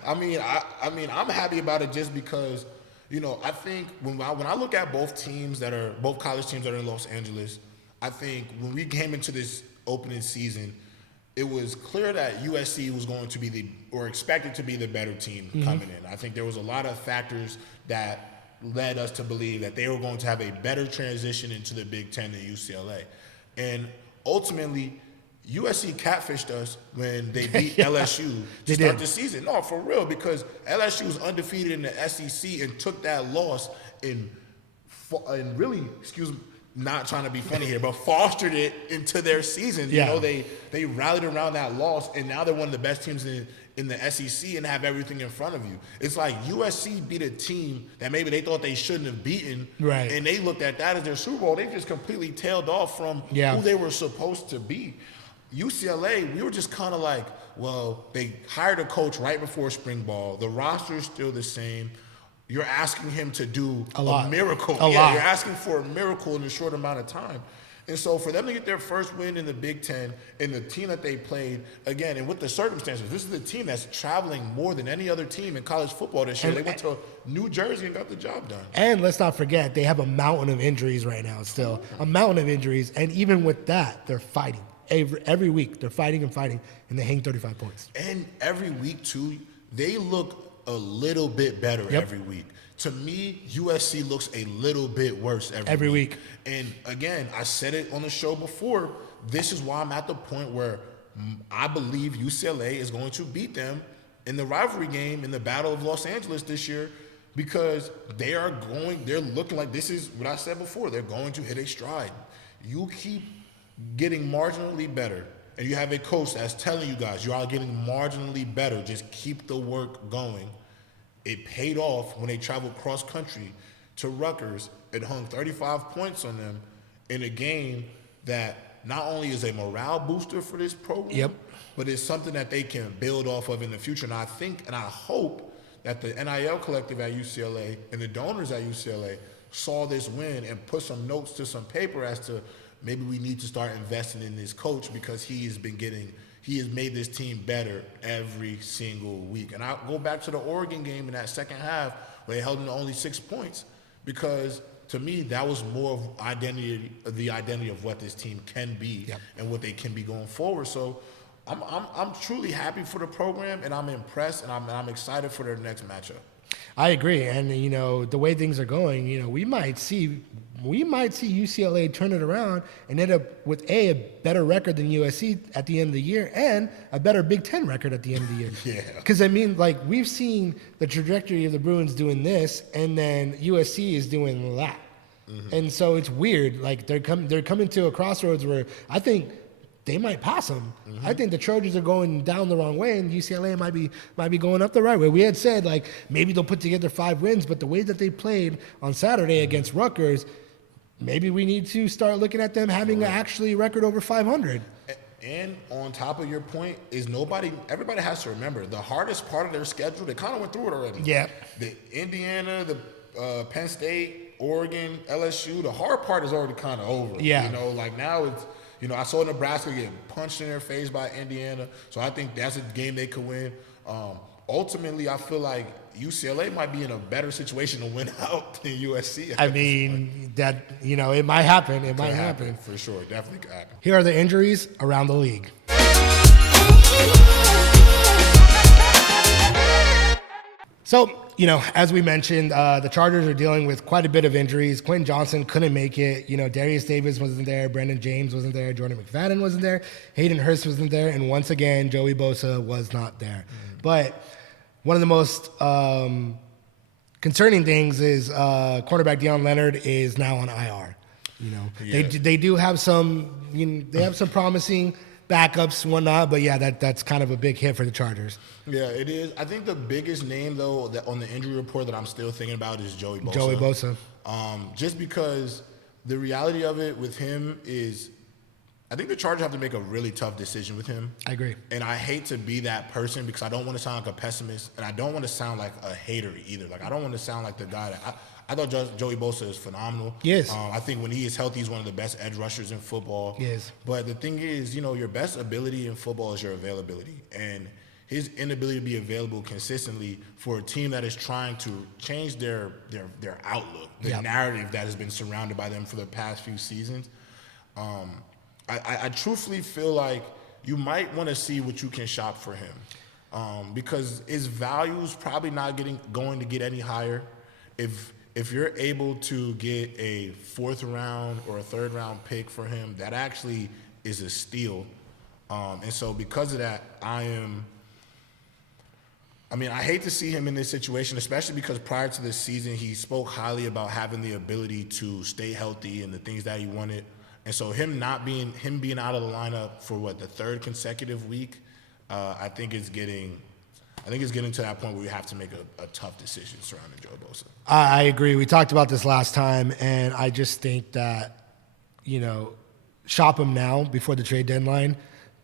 I'm happy about it just because I think when I look at both college teams that are in Los Angeles, I think when we came into this opening season, it was clear that USC was going to be expected to be the better team coming in. I think there was a lot of factors that led us to believe that they were going to have a better transition into the Big Ten than UCLA. And ultimately, USC catfished us when they beat LSU to start the season. No, for real, because LSU was undefeated in the SEC and took that loss and really, not trying to be funny here, but fostered it into their season. They rallied around that loss, and now they're one of the best teams in the SEC and have everything in front of you. It's like USC beat a team that maybe they thought they shouldn't have beaten, right? And they looked at that as their Super Bowl. They just completely tailed off from who they were supposed to be. UCLA, we were just kind of like, well, they hired a coach right before spring ball. The roster is still the same. You're asking him to do a miracle. You're asking for a miracle in a short amount of time. And so for them to get their first win in the Big Ten, and the team that they played, again, and with the circumstances, this is a team that's traveling more than any other team in college football this year. They went to New Jersey and got the job done. And let's not forget, they have a mountain of injuries right now still. A mountain of injuries. And even with that, they're fighting. Every week, they're fighting, and they hang 35 points. And every week, too, they look a little bit better every week. To me, USC looks a little bit worse every week. And again, I said it on the show before, this is why I'm at the point where I believe UCLA is going to beat them in the rivalry game in the Battle of Los Angeles this year, because they're looking like, this is what I said before, they're going to hit a stride. You keep getting marginally better, and you have a coach that's telling you guys, you are getting marginally better, just keep the work going. It paid off when they traveled cross country to Rutgers. It hung 35 points on them in a game that not only is a morale booster for this program, but it's something that they can build off of in the future. And I think and I hope that the NIL collective at UCLA and the donors at UCLA saw this win and put some notes to some paper as to maybe we need to start investing in this coach because he has made this team better every single week. And I'll go back to the Oregon game in that second half where they held them to only 6 points because to me that was more of the identity of what this team can be and what they can be going forward. So I'm truly happy for the program, and I'm impressed, and I'm excited for their next matchup. I agree, and the way things are going, we might see UCLA turn it around and end up with a better record than USC at the end of the year, and a better Big Ten record at the end of the year. Yeah. Because we've seen the trajectory of the Bruins doing this, and then USC is doing that, and so it's weird. Like they're coming to a crossroads where I think they might pass them. I think the Trojans are going down the wrong way, and UCLA might be going up the right way. We had said maybe they'll put together 5 wins, but the way that they played on Saturday against Rutgers, maybe we need to start looking at them having an actually record over 500. And on top of your point is everybody has to remember the hardest part of their schedule. They kind of went through it already. Yeah. The Indiana, the Penn State, Oregon, LSU. The hard part is already kind of over. Yeah. Now it's. I saw Nebraska get punched in their face by Indiana, so I think that's a game they could win. Ultimately, I feel like UCLA might be in a better situation to win out than USC. I mean, it might happen. It might happen. For sure. Definitely could happen. Here are the injuries around the league. So, as we mentioned, the Chargers are dealing with quite a bit of injuries. Quentin Johnson couldn't make it. Darius Davis wasn't there. Brendan James wasn't there. Jordan McFadden wasn't there. Hayden Hurst wasn't there. And once again, Joey Bosa was not there. But one of the most concerning things is cornerback Deion Leonard is now on IR. They do have some, they have some promising backups and whatnot, but that's kind of a big hit for the Chargers. Yeah, it is. I think the biggest name, though, that on the injury report that I'm still thinking about is Joey Bosa. Just because the reality of it with him is I think the Chargers have to make a really tough decision with him. I agree. And I hate to be that person because I don't want to sound like a pessimist, and I don't want to sound like a hater either. I don't want to sound like the guy that I thought Joey Bosa is phenomenal. Yes. I think when he is healthy, he's one of the best edge rushers in football. Yes. But the thing is, your best ability in football is your availability. And his inability to be available consistently for a team that is trying to change their outlook, the narrative that has been surrounded by them for the past few seasons, I truthfully feel like you might want to see what you can shop for him, because his value is probably not going to get any higher. If you're able to get a 4th round or a 3rd round pick for him, that actually is a steal. And so because of that, I hate to see him in this situation, especially because prior to this season, he spoke highly about having the ability to stay healthy and the things that he wanted. And so him being out of the lineup for the 3rd consecutive week, I think it's getting to that point where we have to make a tough decision surrounding Joe Bosa. I agree. We talked about this last time, and I just think that, shop him now before the trade deadline.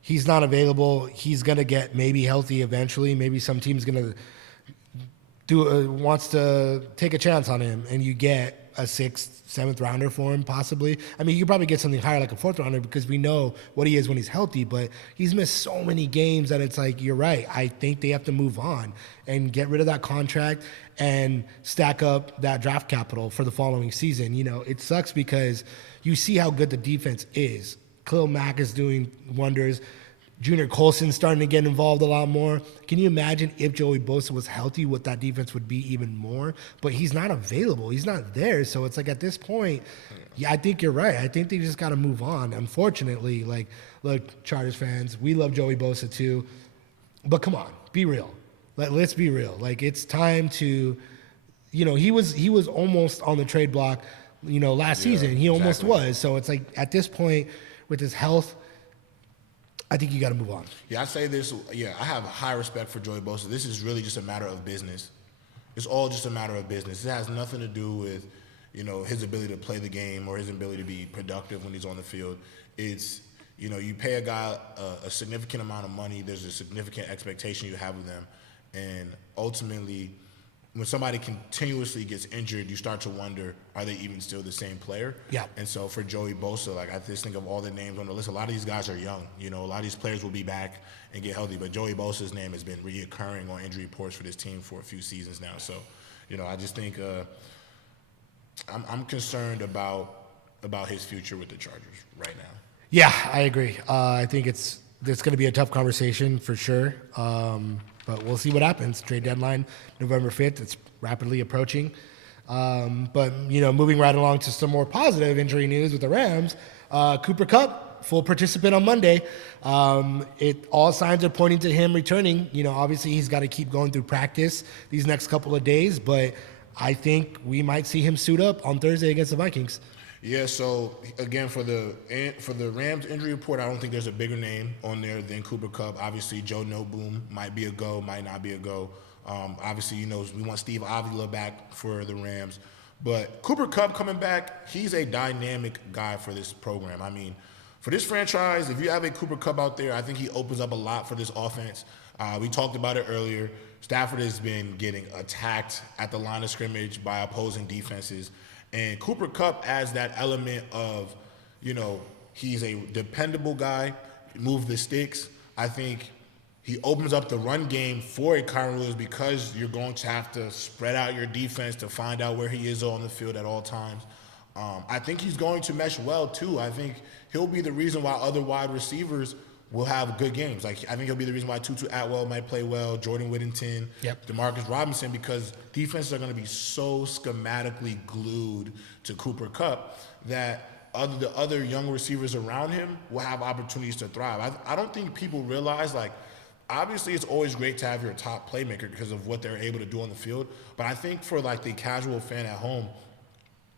He's not available. He's going to get maybe healthy eventually. Maybe some team's going to wants to take a chance on him, and you get a 6th, 7th rounder for him, possibly. I mean, you could probably get something higher, like a 4th rounder, because we know what he is when he's healthy, but he's missed so many games that it's like, you're right. I think they have to move on and get rid of that contract and stack up that draft capital for the following season. It sucks because you see how good the defense is. Khalil Mack is doing wonders. Junior Colson's starting to get involved a lot more. Can you imagine if Joey Bosa was healthy, what that defense would be even more? But he's not available. He's not there. So it's like at this point, I think you're right. I think they just got to move on. Unfortunately, look, Chargers fans, we love Joey Bosa too. But come on, be real. Let's be real. It's time to, he was almost on the trade block, last season. He almost was. So it's like at this point with his health, I think you got to move on. Yeah, I say this. Yeah, I have high respect for Joey Bosa. This is really just a matter of business. It's all just a matter of business. It has nothing to do with, his ability to play the game or his ability to be productive when he's on the field. It's, you pay a guy a significant amount of money. There's a significant expectation you have of them. And ultimately, when somebody continuously gets injured, you start to wonder, are they even still the same player? Yeah. And so for Joey Bosa, like I just think of all the names on the list, a lot of these guys are young. You know, a lot of these players will be back and get healthy, but Joey Bosa's name has been reoccurring on injury reports for this team for a few seasons now. So, you know, I just think I'm concerned about his future with the Chargers right now. Yeah, I agree. I think it's going to be a tough conversation for sure. But we'll see what happens. Trade deadline, November 5th. It's rapidly approaching. But, you know, moving right along to some more positive injury news with the Rams, Cooper Kupp, full participant on Monday. All signs are pointing to him returning. You know, obviously he's got to keep going through practice these next couple of days, but I think we might see him suit up on Thursday against the Vikings. Yeah, so again, for the Rams injury report, I don't think there's a bigger name on there than Cooper Kupp. Obviously, Joe Noteboom might be a go, might not be a go. Obviously, you know, we want Steve Avila back for the Rams. But Cooper Kupp coming back, he's a dynamic guy for this program. I mean, for this franchise, if you have a Cooper Kupp out there, I think he opens up a lot for this offense. We talked about it earlier. Stafford has been getting attacked at the line of scrimmage by opposing defenses. And Cooper Kupp adds that element of, you know, he's a dependable guy, move the sticks. I think he opens up the run game for a Kyron Williams because you're going to have to spread out your defense to find out where he is on the field at all times. I think he's going to mesh well, too. I think he'll be the reason why other wide receivers will have good games. Like, I think he'll be the reason why Tutu Atwell might play well, Jordan Whittington, Demarcus Robinson, because defenses are going to be so schematically glued to Cooper Kupp that the other young receivers around him will have opportunities to thrive. I don't think people realize, like, obviously it's always great to have your top playmaker because of what they're able to do on the field, but I think for, like, the casual fan at home,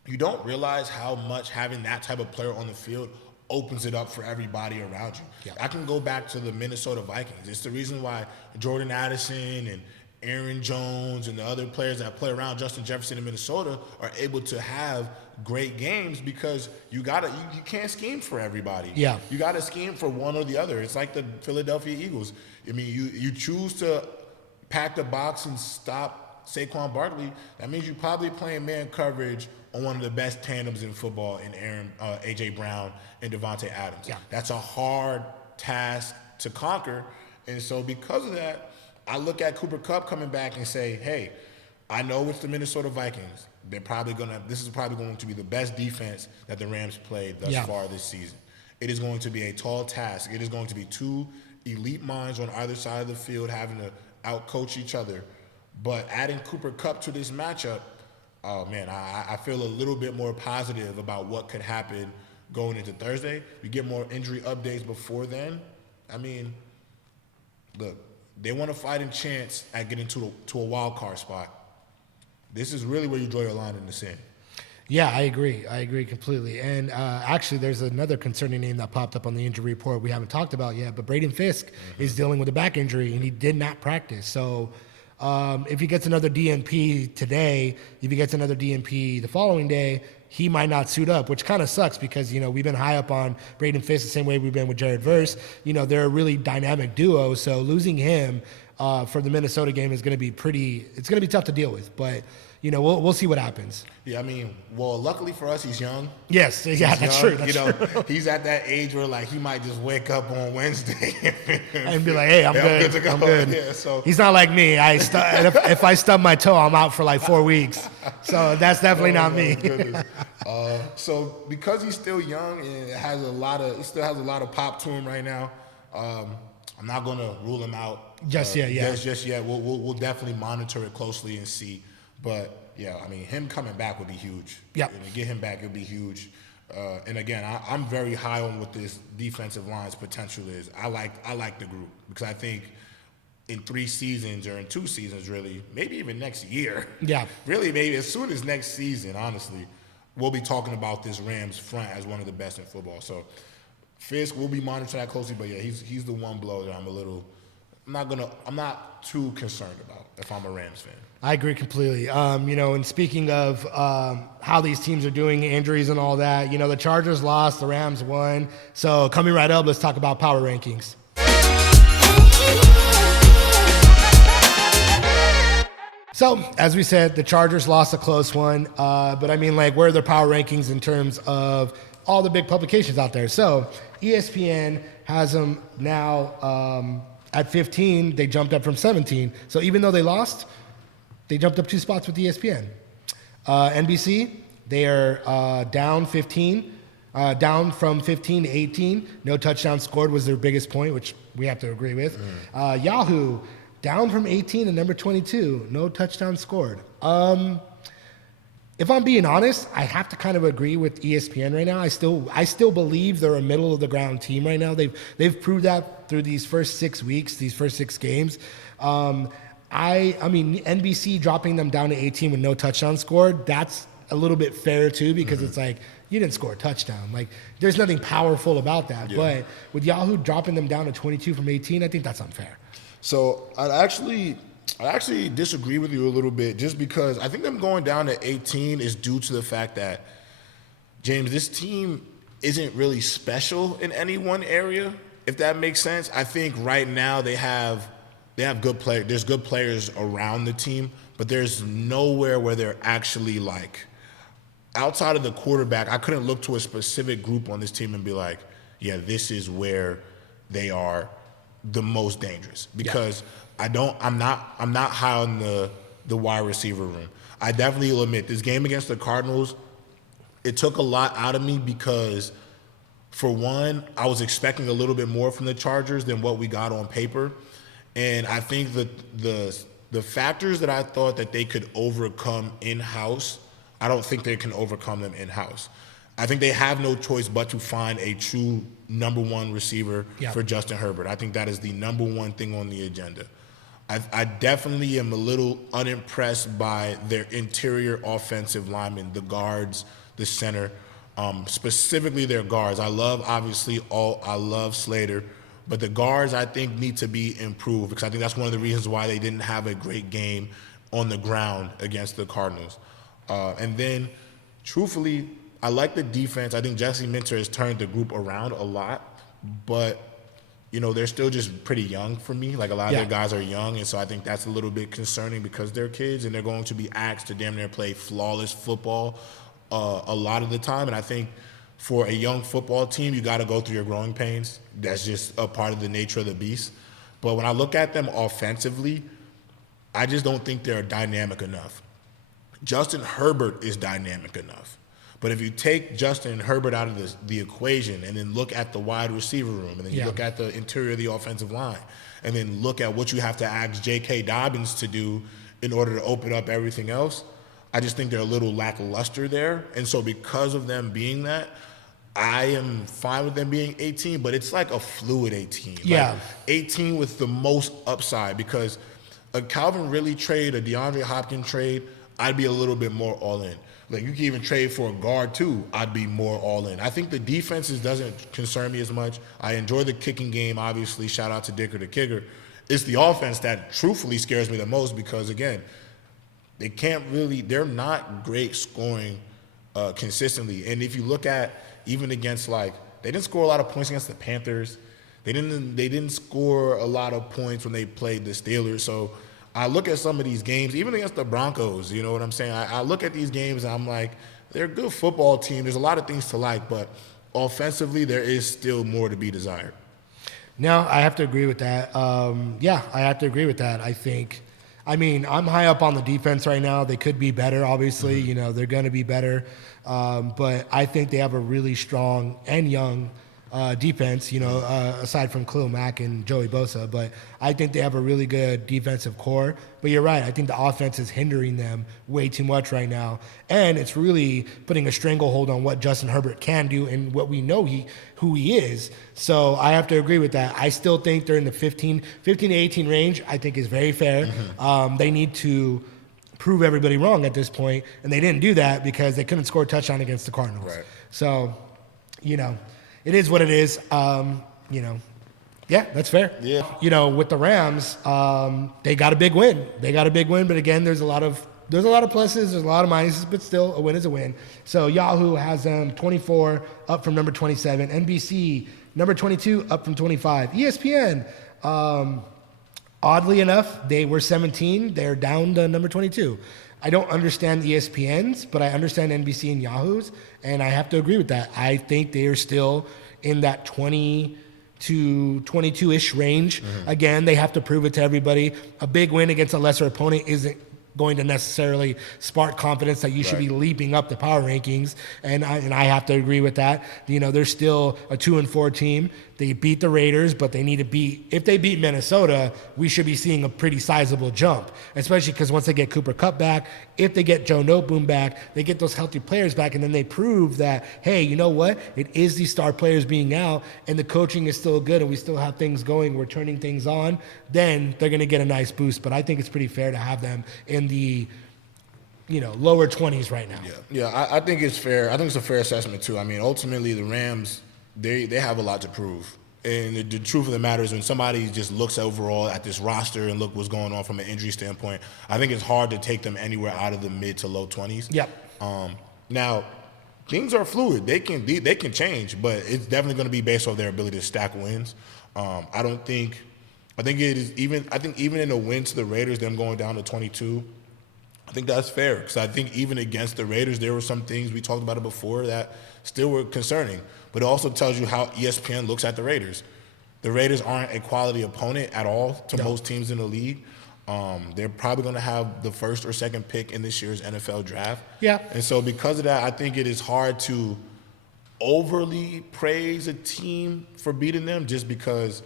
you don't realize how much having that type of player on the field opens it up for everybody around you. Yeah. I can go back to the Minnesota Vikings. It's the reason why Jordan Addison and Aaron Jones and the other players that play around Justin Jefferson in Minnesota are able to have great games because you can't scheme for everybody. Yeah. You got to scheme for one or the other. It's like the Philadelphia Eagles. I mean, you choose to pack the box and stop Saquon Barkley. That means you're probably playing man coverage on one of the best tandems in football in A.J. Brown and Devontae Adams. Yeah. That's a hard task to conquer. And so because of that, I look at Cooper Kupp coming back and say, hey, I know it's the Minnesota Vikings. This is probably going to be the best defense that the Rams played thus far this season. It is going to be a tall task. It is going to be two elite minds on either side of the field having to outcoach each other. But adding Cooper Kupp to this matchup, oh, man, I feel a little bit more positive about what could happen going into Thursday. We get more injury updates before then. I mean, look, they want a fighting chance at getting to a wild card spot. This is really where you draw your line in the sand. Yeah, I agree. I agree completely. And actually, there's another concerning name that popped up on the injury report we haven't talked about yet, but Braden Fisk is dealing with a back injury, and he did not practice. So if he gets another DNP today, if he gets another DNP the following day, he might not suit up, which kind of sucks because, you know, we've been high up on Braden Fisk the same way we've been with Jared Verse. You know, they're a really dynamic duo, so losing him for the Minnesota game is going to be it's going to be tough to deal with. But, you know, we'll see what happens. Yeah, I mean, well, luckily for us, he's young. Yes, yeah, that's true. That's true. He's at that age where, like, he might just wake up on Wednesday and be like, hey, I'm good to go. I'm good. Yeah, so he's not like me. If I stub my toe, I'm out for like 4 weeks. So that's definitely not me. So because he's still young and he still has a lot of pop to him right now, I'm not going to rule him out just yet. Yeah, just yet. We'll definitely monitor it closely and see. But yeah, I mean, him coming back would be huge. Yeah, get him back, it would be huge. And again, I'm very high on what this defensive line's potential is. I like the group because I think in 3 seasons or in 2 seasons, really, maybe even next year. Yeah, really, maybe as soon as next season, honestly, we'll be talking about this Rams front as one of the best in football. So Fisk, we'll be monitoring that closely. But yeah, he's the one blow that I'm not too concerned about if I'm a Rams fan. I agree completely. You know, and speaking of how these teams are doing, injuries and all that, you know, the Chargers lost, the Rams won. So coming right up, let's talk about power rankings. So, as we said, the Chargers lost a close one. But I mean, like, where are their power rankings in terms of all the big publications out there? So, ESPN has them now at 15. They jumped up from 17. So, even though they lost, they jumped up 2 spots with ESPN. NBC, they are down 15. Down from 15 to 18. No touchdown scored was their biggest point, which we have to agree with. Yahoo, down from 18 to number 22. No touchdown scored. If I'm being honest, I have to kind of agree with ESPN right now. I still believe they're a middle of the ground team right now. They've proved that through these first 6 weeks, these first 6 games. I mean, NBC dropping them down to 18 with no touchdown scored, that's a little bit fair too, because it's like, you didn't score a touchdown. Like, there's nothing powerful about that. Yeah. But with Yahoo dropping them down to 22 from 18, I think that's unfair. So I actually disagree with you a little bit, just because I think them going down to 18 is due to the fact that, James, this team isn't really special in any one area, if that makes sense. I think right now they have good players. There's good players around the team, but there's nowhere where they're actually like, outside of the quarterback, I couldn't look to a specific group on this team and be like, yeah, this is where they are the most dangerous. Because I'm not high on the wide receiver room. I definitely will admit, this game against the Cardinals, it took a lot out of me because, for one, I was expecting a little bit more from the Chargers than what we got on paper. And I think that the factors that I thought that they could overcome in-house, I don't think they can overcome them in-house. I think they have no choice but to find a true number one receiver for Justin Herbert. I think that is the number one thing on the agenda. I definitely am a little unimpressed by their interior offensive linemen, the guards, the center, specifically their guards. I love Slater, but the guards I think need to be improved, because I think that's one of the reasons why they didn't have a great game on the ground against the Cardinals. And then, truthfully, I like the defense. I think Jesse Minter has turned the group around a lot, but, you know, they're still just pretty young for me. Like, a lot of their guys are young, and so I think that's a little bit concerning because they're kids and they're going to be asked to damn near play flawless football a lot of the time. And I think for a young football team, you got to go through your growing pains. That's just a part of the nature of the beast. But when I look at them offensively, I just don't think they're dynamic enough. Justin Herbert is dynamic enough. But if you take Justin Herbert out of the equation and then look at the wide receiver room, and then you look at the interior of the offensive line, and then look at what you have to ask J.K. Dobbins to do in order to open up everything else, I just think they're a little lackluster there. And so because of them being that, I am fine with them being 18, but it's like a fluid 18. Yeah. Like 18 with the most upside, because a Calvin Ridley trade, a DeAndre Hopkins trade, I'd be a little bit more all in. Like, you can even trade for a guard too, I'd be more all in. I think the defenses doesn't concern me as much. I enjoy the kicking game, obviously. Shout out to Dicker the kicker. It's the offense that truthfully scares me the most, because, again, they're not great scoring consistently. And if you look at, even against, like, they didn't score a lot of points against the Panthers. They didn't score a lot of points when they played the Steelers. So I look at some of these games, even against the Broncos, you know what I'm saying? I look at these games and I'm like, they're a good football team. There's a lot of things to like, but offensively, there is still more to be desired. No, I have to agree with that. I have to agree with that. I'm high up on the defense right now. They could be better, obviously. Mm-hmm. You know, they're going to be better. But I think they have a really strong and young defense, you know, aside from Khalil Mack and Joey Bosa. But I think they have a really good defensive core. But you're right. I think the offense is hindering them way too much right now. And it's really putting a stranglehold on what Justin Herbert can do and what we know who he is. So I have to agree with that. I still think they're in the 15 to 18 range, I think is very fair. Mm-hmm. They need to prove everybody wrong at this point, and they didn't do that because they couldn't score a touchdown against the Cardinals. Right. So, you know, it is what it is. You know, yeah, that's fair. Yeah. You know, with the Rams, they got a big win. But again, there's a lot of pluses, there's a lot of minuses, but still, a win is a win. So Yahoo has them 24 up from number 27. NBC number 22 up from 25. ESPN Oddly enough, they were 17. They're down to number 22. I don't understand ESPN's, but I understand NBC and Yahoo's, and I have to agree with that. I think they are still in that 20 to 22-ish range. Again, they have to prove it to everybody. A big win against a lesser opponent isn't going to necessarily spark confidence that you should be leaping up the power rankings, and I have to agree with that. You know, they're still a 2-4 team. They beat the Raiders, but they need to beat. If they beat Minnesota, we should be seeing a pretty sizable jump, especially because once they get Cooper Kupp back, if they get Joe Noteboom back, they get those healthy players back, and then they prove that, hey, you know what? It is these star players being out, and the coaching is still good, and we still have things going. We're turning things on. Then they're going to get a nice boost. But I think it's pretty fair to have them in the lower 20s right now. Yeah, I think it's fair. I think it's a fair assessment too. I mean, ultimately the Rams, they have a lot to prove. And the truth of the matter is when somebody just looks overall at this roster and look what's going on from an injury standpoint, I think it's hard to take them anywhere out of the mid to low 20s. Yep. Now, things are fluid. They can change, but it's definitely going to be based off their ability to stack wins. I think even in a win to the Raiders, them going down to 22, I think that's fair because I think even against the Raiders, there were some things we talked about it before that still were concerning. But it also tells you how ESPN looks at the Raiders. The Raiders aren't a quality opponent at all to most teams in the league. They're probably going to have the first or second pick in this year's NFL draft. Yeah. And so because of that, I think it is hard to overly praise a team for beating them just because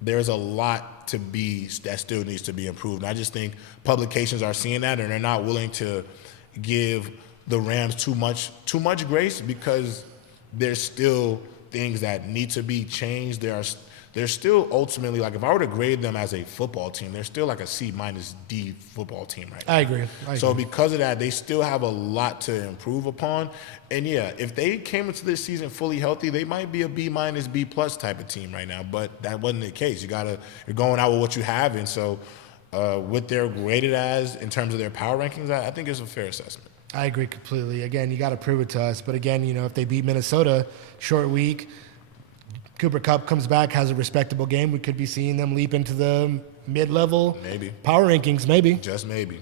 there's a lot that still needs to be improved. And I just think publications are seeing that and they're not willing to give the Rams too much grace because there's still things that need to be changed. They're still ultimately, like if I were to grade them as a football team, they're still like a C-D football team right now. I agree. So because of that, they still have a lot to improve upon. And yeah, if they came into this season fully healthy, they might be a B-, B+ type of team right now. But that wasn't the case. You're going out with what you have. And so what they're graded as in terms of their power rankings, I think is a fair assessment. I agree completely. Again, you got to prove it to us. But again, if they beat Minnesota, short week, Cooper Kupp comes back, has a respectable game, we could be seeing them leap into the mid-level power rankings, maybe. Just maybe.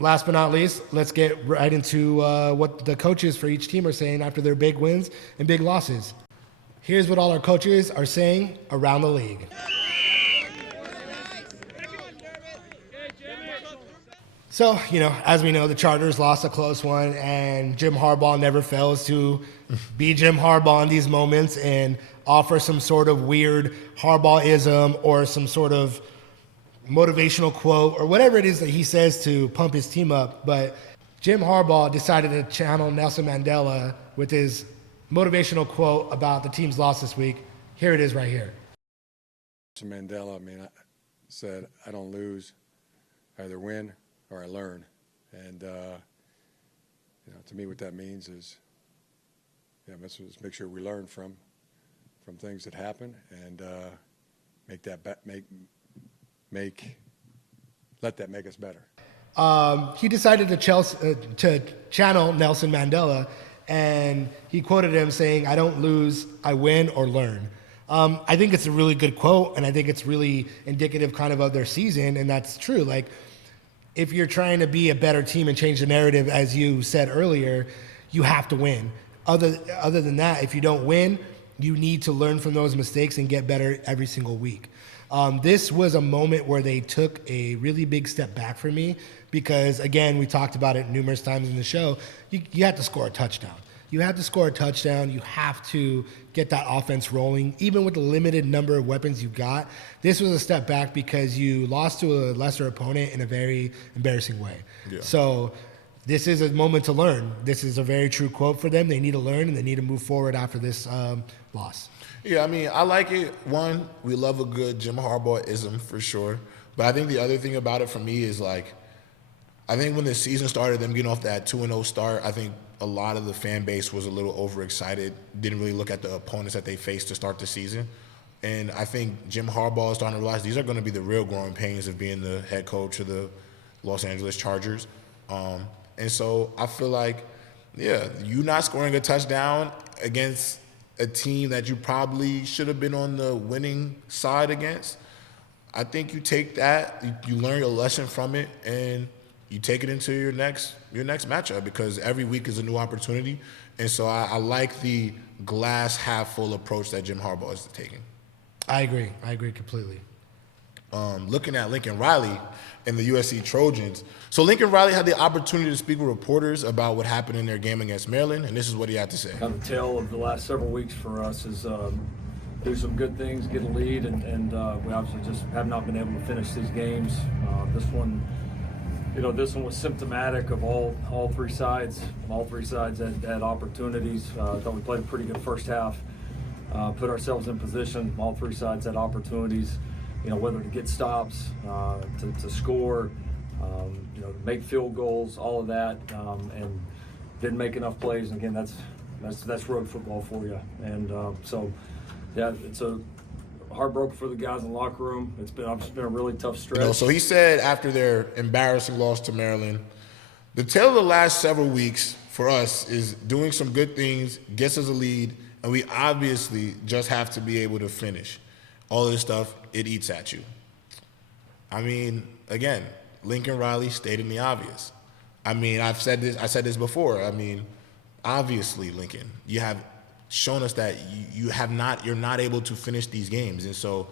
Last but not least, let's get right into what the coaches for each team are saying after their big wins and big losses. Here's what all our coaches are saying around the league. So, as we know, the Chargers lost a close one, and Jim Harbaugh never fails to be Jim Harbaugh in these moments and offer some sort of weird Harbaughism or some sort of motivational quote or whatever it is that he says to pump his team up. But Jim Harbaugh decided to channel Nelson Mandela with his motivational quote about the team's loss this week. Here it is right here. Nelson Mandela, said, I don't lose, I either win or I learn. And, to me what that means is, let's make sure we learn from things that happen and let that make us better. He decided to channel Nelson Mandela, and he quoted him saying, I don't lose, I win or learn. I think it's a really good quote, and I think it's really indicative kind of their season, and that's true. Like, if you're trying to be a better team and change the narrative, as you said earlier, you have to win. Other than that, if you don't win, you need to learn from those mistakes and get better every single week. This was a moment where they took a really big step back for me because, again, we talked about it numerous times in the show. You have to score a touchdown. You have to score a touchdown. You have to get that offense rolling, even with the limited number of weapons you've got. This was a step back because you lost to a lesser opponent in a very embarrassing way. Yeah. So this is a moment to learn. This is a very true quote for them. They need to learn, and they need to move forward after this loss. Yeah, I like it. One, we love a good Jim Harbaugh-ism for sure. But I think the other thing about it for me is, I think when the season started, them getting off that 2-0 start, I think a lot of the fan base was a little overexcited, didn't really look at the opponents that they faced to start the season. And I think Jim Harbaugh is starting to realize these are going to be the real growing pains of being the head coach of the Los Angeles Chargers. And so I feel like, you not scoring a touchdown against a team that you probably should have been on the winning side against, I think you take that, you learn your lesson from it, and you take it into your next matchup, because every week is a new opportunity. And so I like the glass half full approach that Jim Harbaugh is taking. I agree completely. Looking at Lincoln Riley and the USC Trojans. So Lincoln Riley had the opportunity to speak with reporters about what happened in their game against Maryland, and this is what he had to say. Kind of the tale of the last several weeks for us is do some good things, get a lead, and we obviously just have not been able to finish these games. This one was symptomatic of all three sides. All three sides had opportunities. I thought we played a pretty good first half. Put ourselves in position. All three sides had opportunities. Whether to get stops, to score, to make field goals, all of that, and didn't make enough plays. And again, that's road football for you. And yeah, it's a heartbroken for the guys in the locker room. It's been a really tough stretch. So he said after their embarrassing loss to Maryland, the tale of the last several weeks for us is doing some good things, gets us a lead, and we obviously just have to be able to finish. All of this stuff, it eats at you. I mean, again, Lincoln Riley stating the obvious. I mean, I said this before. I mean, obviously, Lincoln, you have shown us that you're not able to finish these games. And so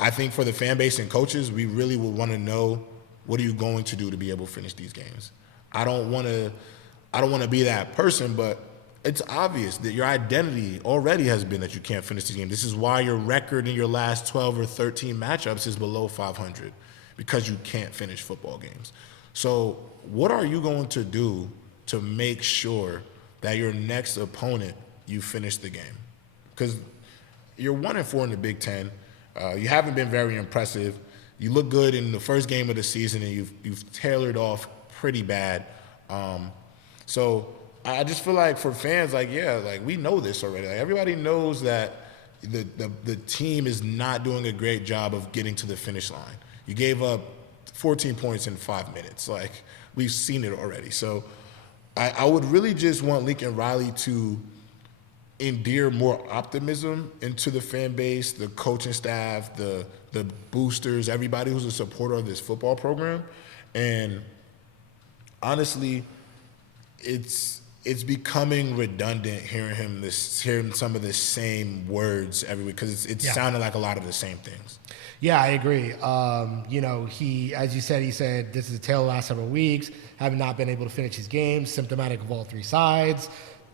I think for the fan base and coaches, we really would want to know, what are you going to do to be able to finish these games? I don't want to be that person, but it's obvious that your identity already has been that you can't finish the game. This is why your record in your last 12 or 13 matchups is below 500, because you can't finish football games. So what are you going to do to make sure that your next opponent, you finish the game? Because you're 1-4 in the Big Ten. You haven't been very impressive. You look good in the first game of the season, and you've tailored off pretty bad. So I just feel like for fans, we know this already. Like, everybody knows that the team is not doing a great job of getting to the finish line. You gave up 14 points in 5 minutes. Like, we've seen it already. So I would really just want Lincoln Riley to endear more optimism into the fan base, the coaching staff, the boosters, everybody who's a supporter of this football program. And honestly, it's becoming redundant hearing some of the same words every week, because it's sounding like a lot of the same things. Yeah, I agree. He, as you said, this is a tale of the last several weeks, have not been able to finish his games, symptomatic of all three sides.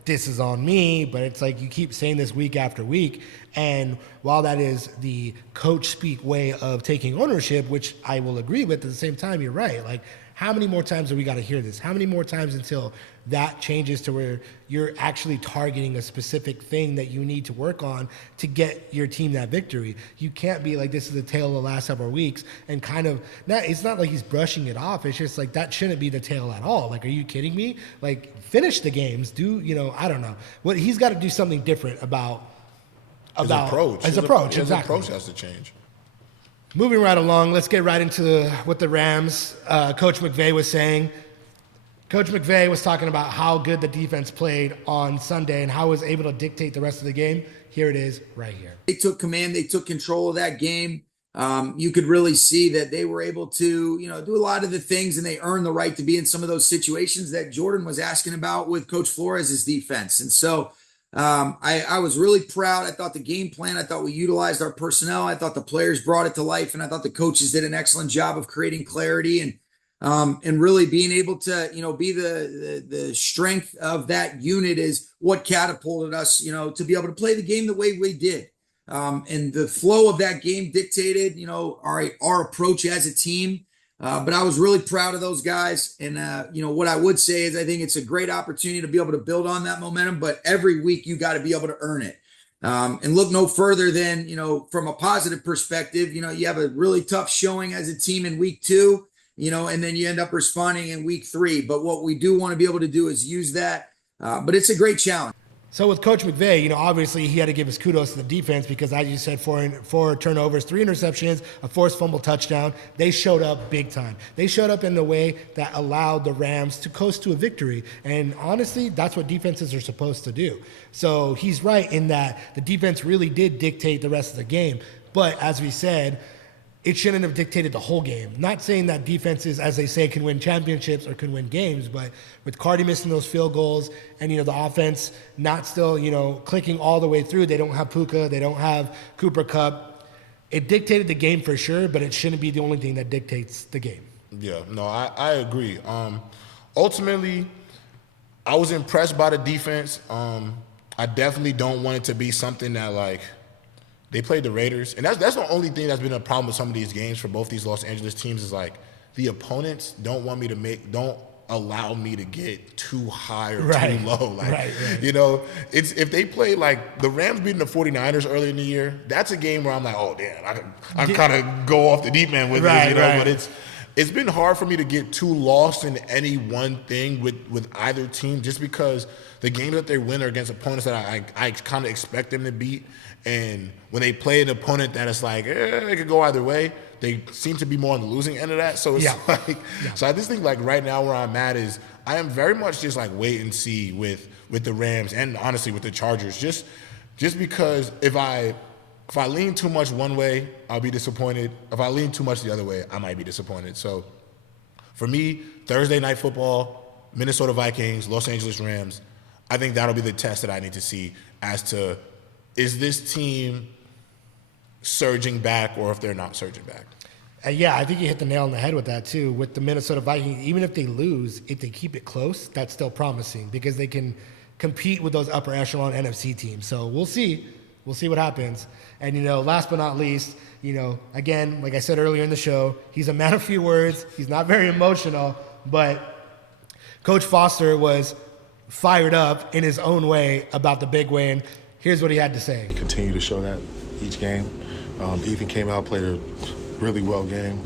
This is on me, but it's like you keep saying this week after week. And while that is the coach speak way of taking ownership, which I will agree with, at the same time, you're right. Like, how many more times do we got to hear this? How many more times until that changes to where you're actually targeting a specific thing that you need to work on to get your team that victory? You can't be like, this is the tale of the last several weeks, and kind of, it's not like he's brushing it off. It's just like, that shouldn't be the tale at all. Like, are you kidding me? Like, finish the games. I don't know. He's got to do something different about his approach. His approach exactly. has to change. Moving right along, let's get right into what the Rams, Coach McVay was saying. Coach McVay was talking about how good the defense played on Sunday and how it was able to dictate the rest of the game. Here it is right here. They took command. They took control of that game. You could really see that they were able to, do a lot of the things, and they earned the right to be in some of those situations that Jordan was asking about with Coach Flores' defense. And so I was really proud. I thought the game plan, I thought we utilized our personnel. I thought the players brought it to life, and I thought the coaches did an excellent job of creating clarity and really being able to, be the strength of that unit is what catapulted us, to be able to play the game the way we did. And the flow of that game dictated, our approach as a team. But I was really proud of those guys. And, what I would say is I think it's a great opportunity to be able to build on that momentum, but every week you got to be able to earn it. And look no further than, from a positive perspective, you have a really tough showing as a team in week 2, and then you end up responding in week 3. But what we do want to be able to do is use that. But it's a great challenge. So with Coach McVay, obviously he had to give his kudos to the defense because, as you said, four turnovers, 3 interceptions, a forced fumble touchdown. They showed up big time. They showed up in the way that allowed the Rams to coast to a victory. And honestly, that's what defenses are supposed to do. So he's right in that the defense really did dictate the rest of the game. But as we said, it shouldn't have dictated the whole game. Not saying that defenses, as they say, can win championships or can win games, but with Cardi missing those field goals and, the offense not still, clicking all the way through, they don't have Puka, they don't have Cooper Kupp. It dictated the game for sure, but it shouldn't be the only thing that dictates the game. Yeah, no, I agree. Ultimately, I was impressed by the defense. I definitely don't want it to be something that, like, they played the Raiders, and that's the only thing that's been a problem with some of these games for both these Los Angeles teams is, like, the opponents don't allow me to get too high or too low. Like, right. It's if they play like the Rams beating the 49ers earlier in the year, that's a game where I'm like, oh damn, I can kind of go off the deep end with it, but it's been hard for me to get too lost in any one thing with either team, just because the games that they win are against opponents that I kind of expect them to beat. And when they play an opponent that is like, it could go either way, they seem to be more on the losing end of that. So it's so I just think, like, right now where I'm at is I am very much just like wait and see with the Rams and honestly with the Chargers. Just because if I lean too much one way, I'll be disappointed. If I lean too much the other way, I might be disappointed. So for me, Thursday night football, Minnesota Vikings, Los Angeles Rams, I think that'll be the test that I need to see as to, is this team surging back or if they're not surging back? Yeah, I think you hit the nail on the head with that too. With the Minnesota Vikings, even if they lose, if they keep it close, that's still promising because they can compete with those upper echelon NFC teams. So we'll see. We'll see what happens. And, last but not least, again, like I said earlier in the show, he's a man of few words. He's not very emotional, but Coach Foster was fired up in his own way about the big win. Here's what he had to say. Continue to show that each game. Ethan came out, played a really well game.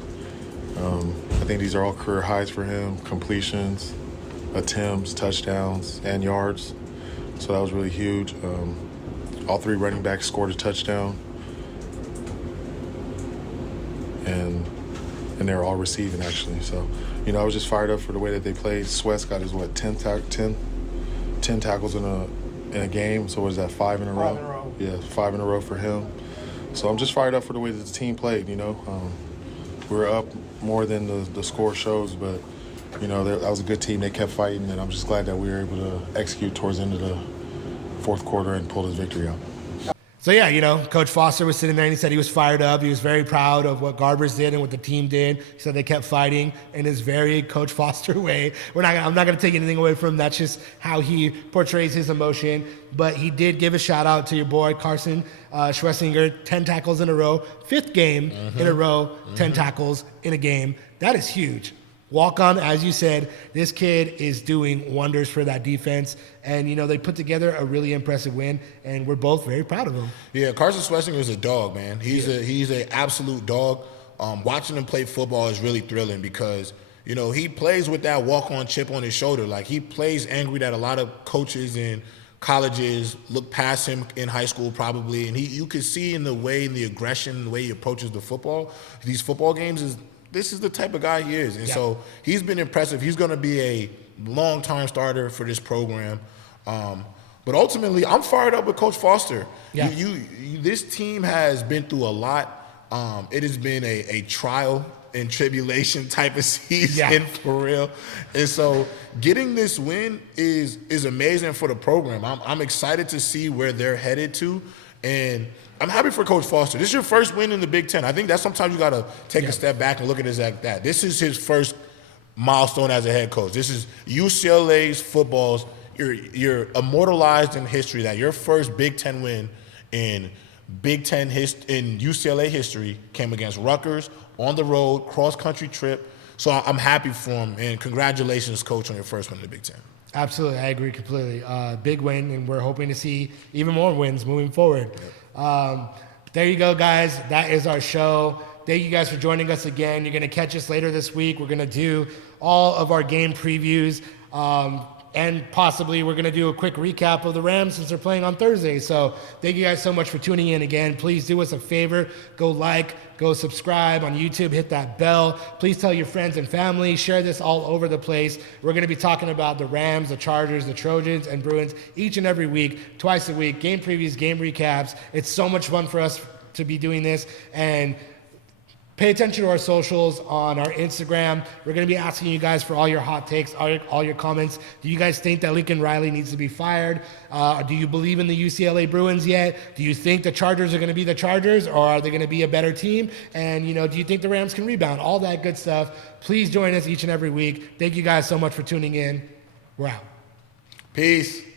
I think these are all career highs for him: completions, attempts, touchdowns, and yards. So that was really huge. All three running backs scored a touchdown, and they were all receiving actually. So, I was just fired up for the way that they played. Sweat's got his 10 tackles in a game. So was that 5 in a row? 5 in a row. Yeah, 5 in a row for him. So I'm just fired up for the way that the team played. We were up more than the score shows, but that was a good team. They kept fighting, and I'm just glad that we were able to execute towards the end of the fourth quarter and pull his victory out. So yeah, Coach Foster was sitting there and he said he was fired up. He was very proud of what Garbers did and what the team did. He said they kept fighting in his very Coach Foster way. I'm not going to take anything away from him. That's just how he portrays his emotion. But he did give a shout out to your boy Carson Schwessinger, 10 tackles in a row, 5th game in a row, 10 tackles in a game. That is huge. Walk on, as you said, this kid is doing wonders for that defense. And, they put together a really impressive win, and we're both very proud of him. Yeah, Carson Schwessinger is a dog, man. He's an absolute dog. Watching him play football is really thrilling because, he plays with that walk-on chip on his shoulder. Like, he plays angry that a lot of coaches in colleges look past him in high school probably. And you could see in the way, in the aggression, the way he approaches these football games this is the type of guy he is. And so he's been impressive. He's going to be a long-time starter for this program. But ultimately, I'm fired up with Coach Foster. Yeah. This team has been through a lot. It has been a trial and tribulation type of season for real. And so getting this win is amazing for the program. I'm excited to see where they're headed to. And I'm happy for Coach Foster. This is your first win in the Big Ten. I think that sometimes you got to take a step back and look at it like that. This is his first milestone as a head coach. This is UCLA's footballs. You're immortalized in history that your first Big Ten win in Big Ten in UCLA history came against Rutgers on the road, cross-country trip. So I'm happy for him, and congratulations, Coach, on your first win in the Big Ten. Absolutely, I agree completely. Big win, and we're hoping to see even more wins moving forward. There you go, guys. That is our show. Thank you guys for joining us again. You're going to catch us later this week. We're going to do all of our game previews, and possibly we're going to do a quick recap of the Rams since they're playing on Thursday. So thank you guys so much for tuning in again. Please do us a favor. Go subscribe on YouTube, hit that bell. Please tell your friends and family, share this all over the place. We're going to be talking about the Rams, the Chargers, the Trojans, and Bruins each and every week, twice a week, game previews, game recaps. It's so much fun for us to be doing this, and Pay attention to our socials on our Instagram. We're going to be asking you guys for all your hot takes, all your comments. Do you guys think that Lincoln Riley needs to be fired? Do you believe in the UCLA Bruins yet? Do you think the Chargers are going to be the Chargers, or are they going to be a better team? And, do you think the Rams can rebound? All that good stuff. Please join us each and every week. Thank you guys so much for tuning in. We're out. Peace.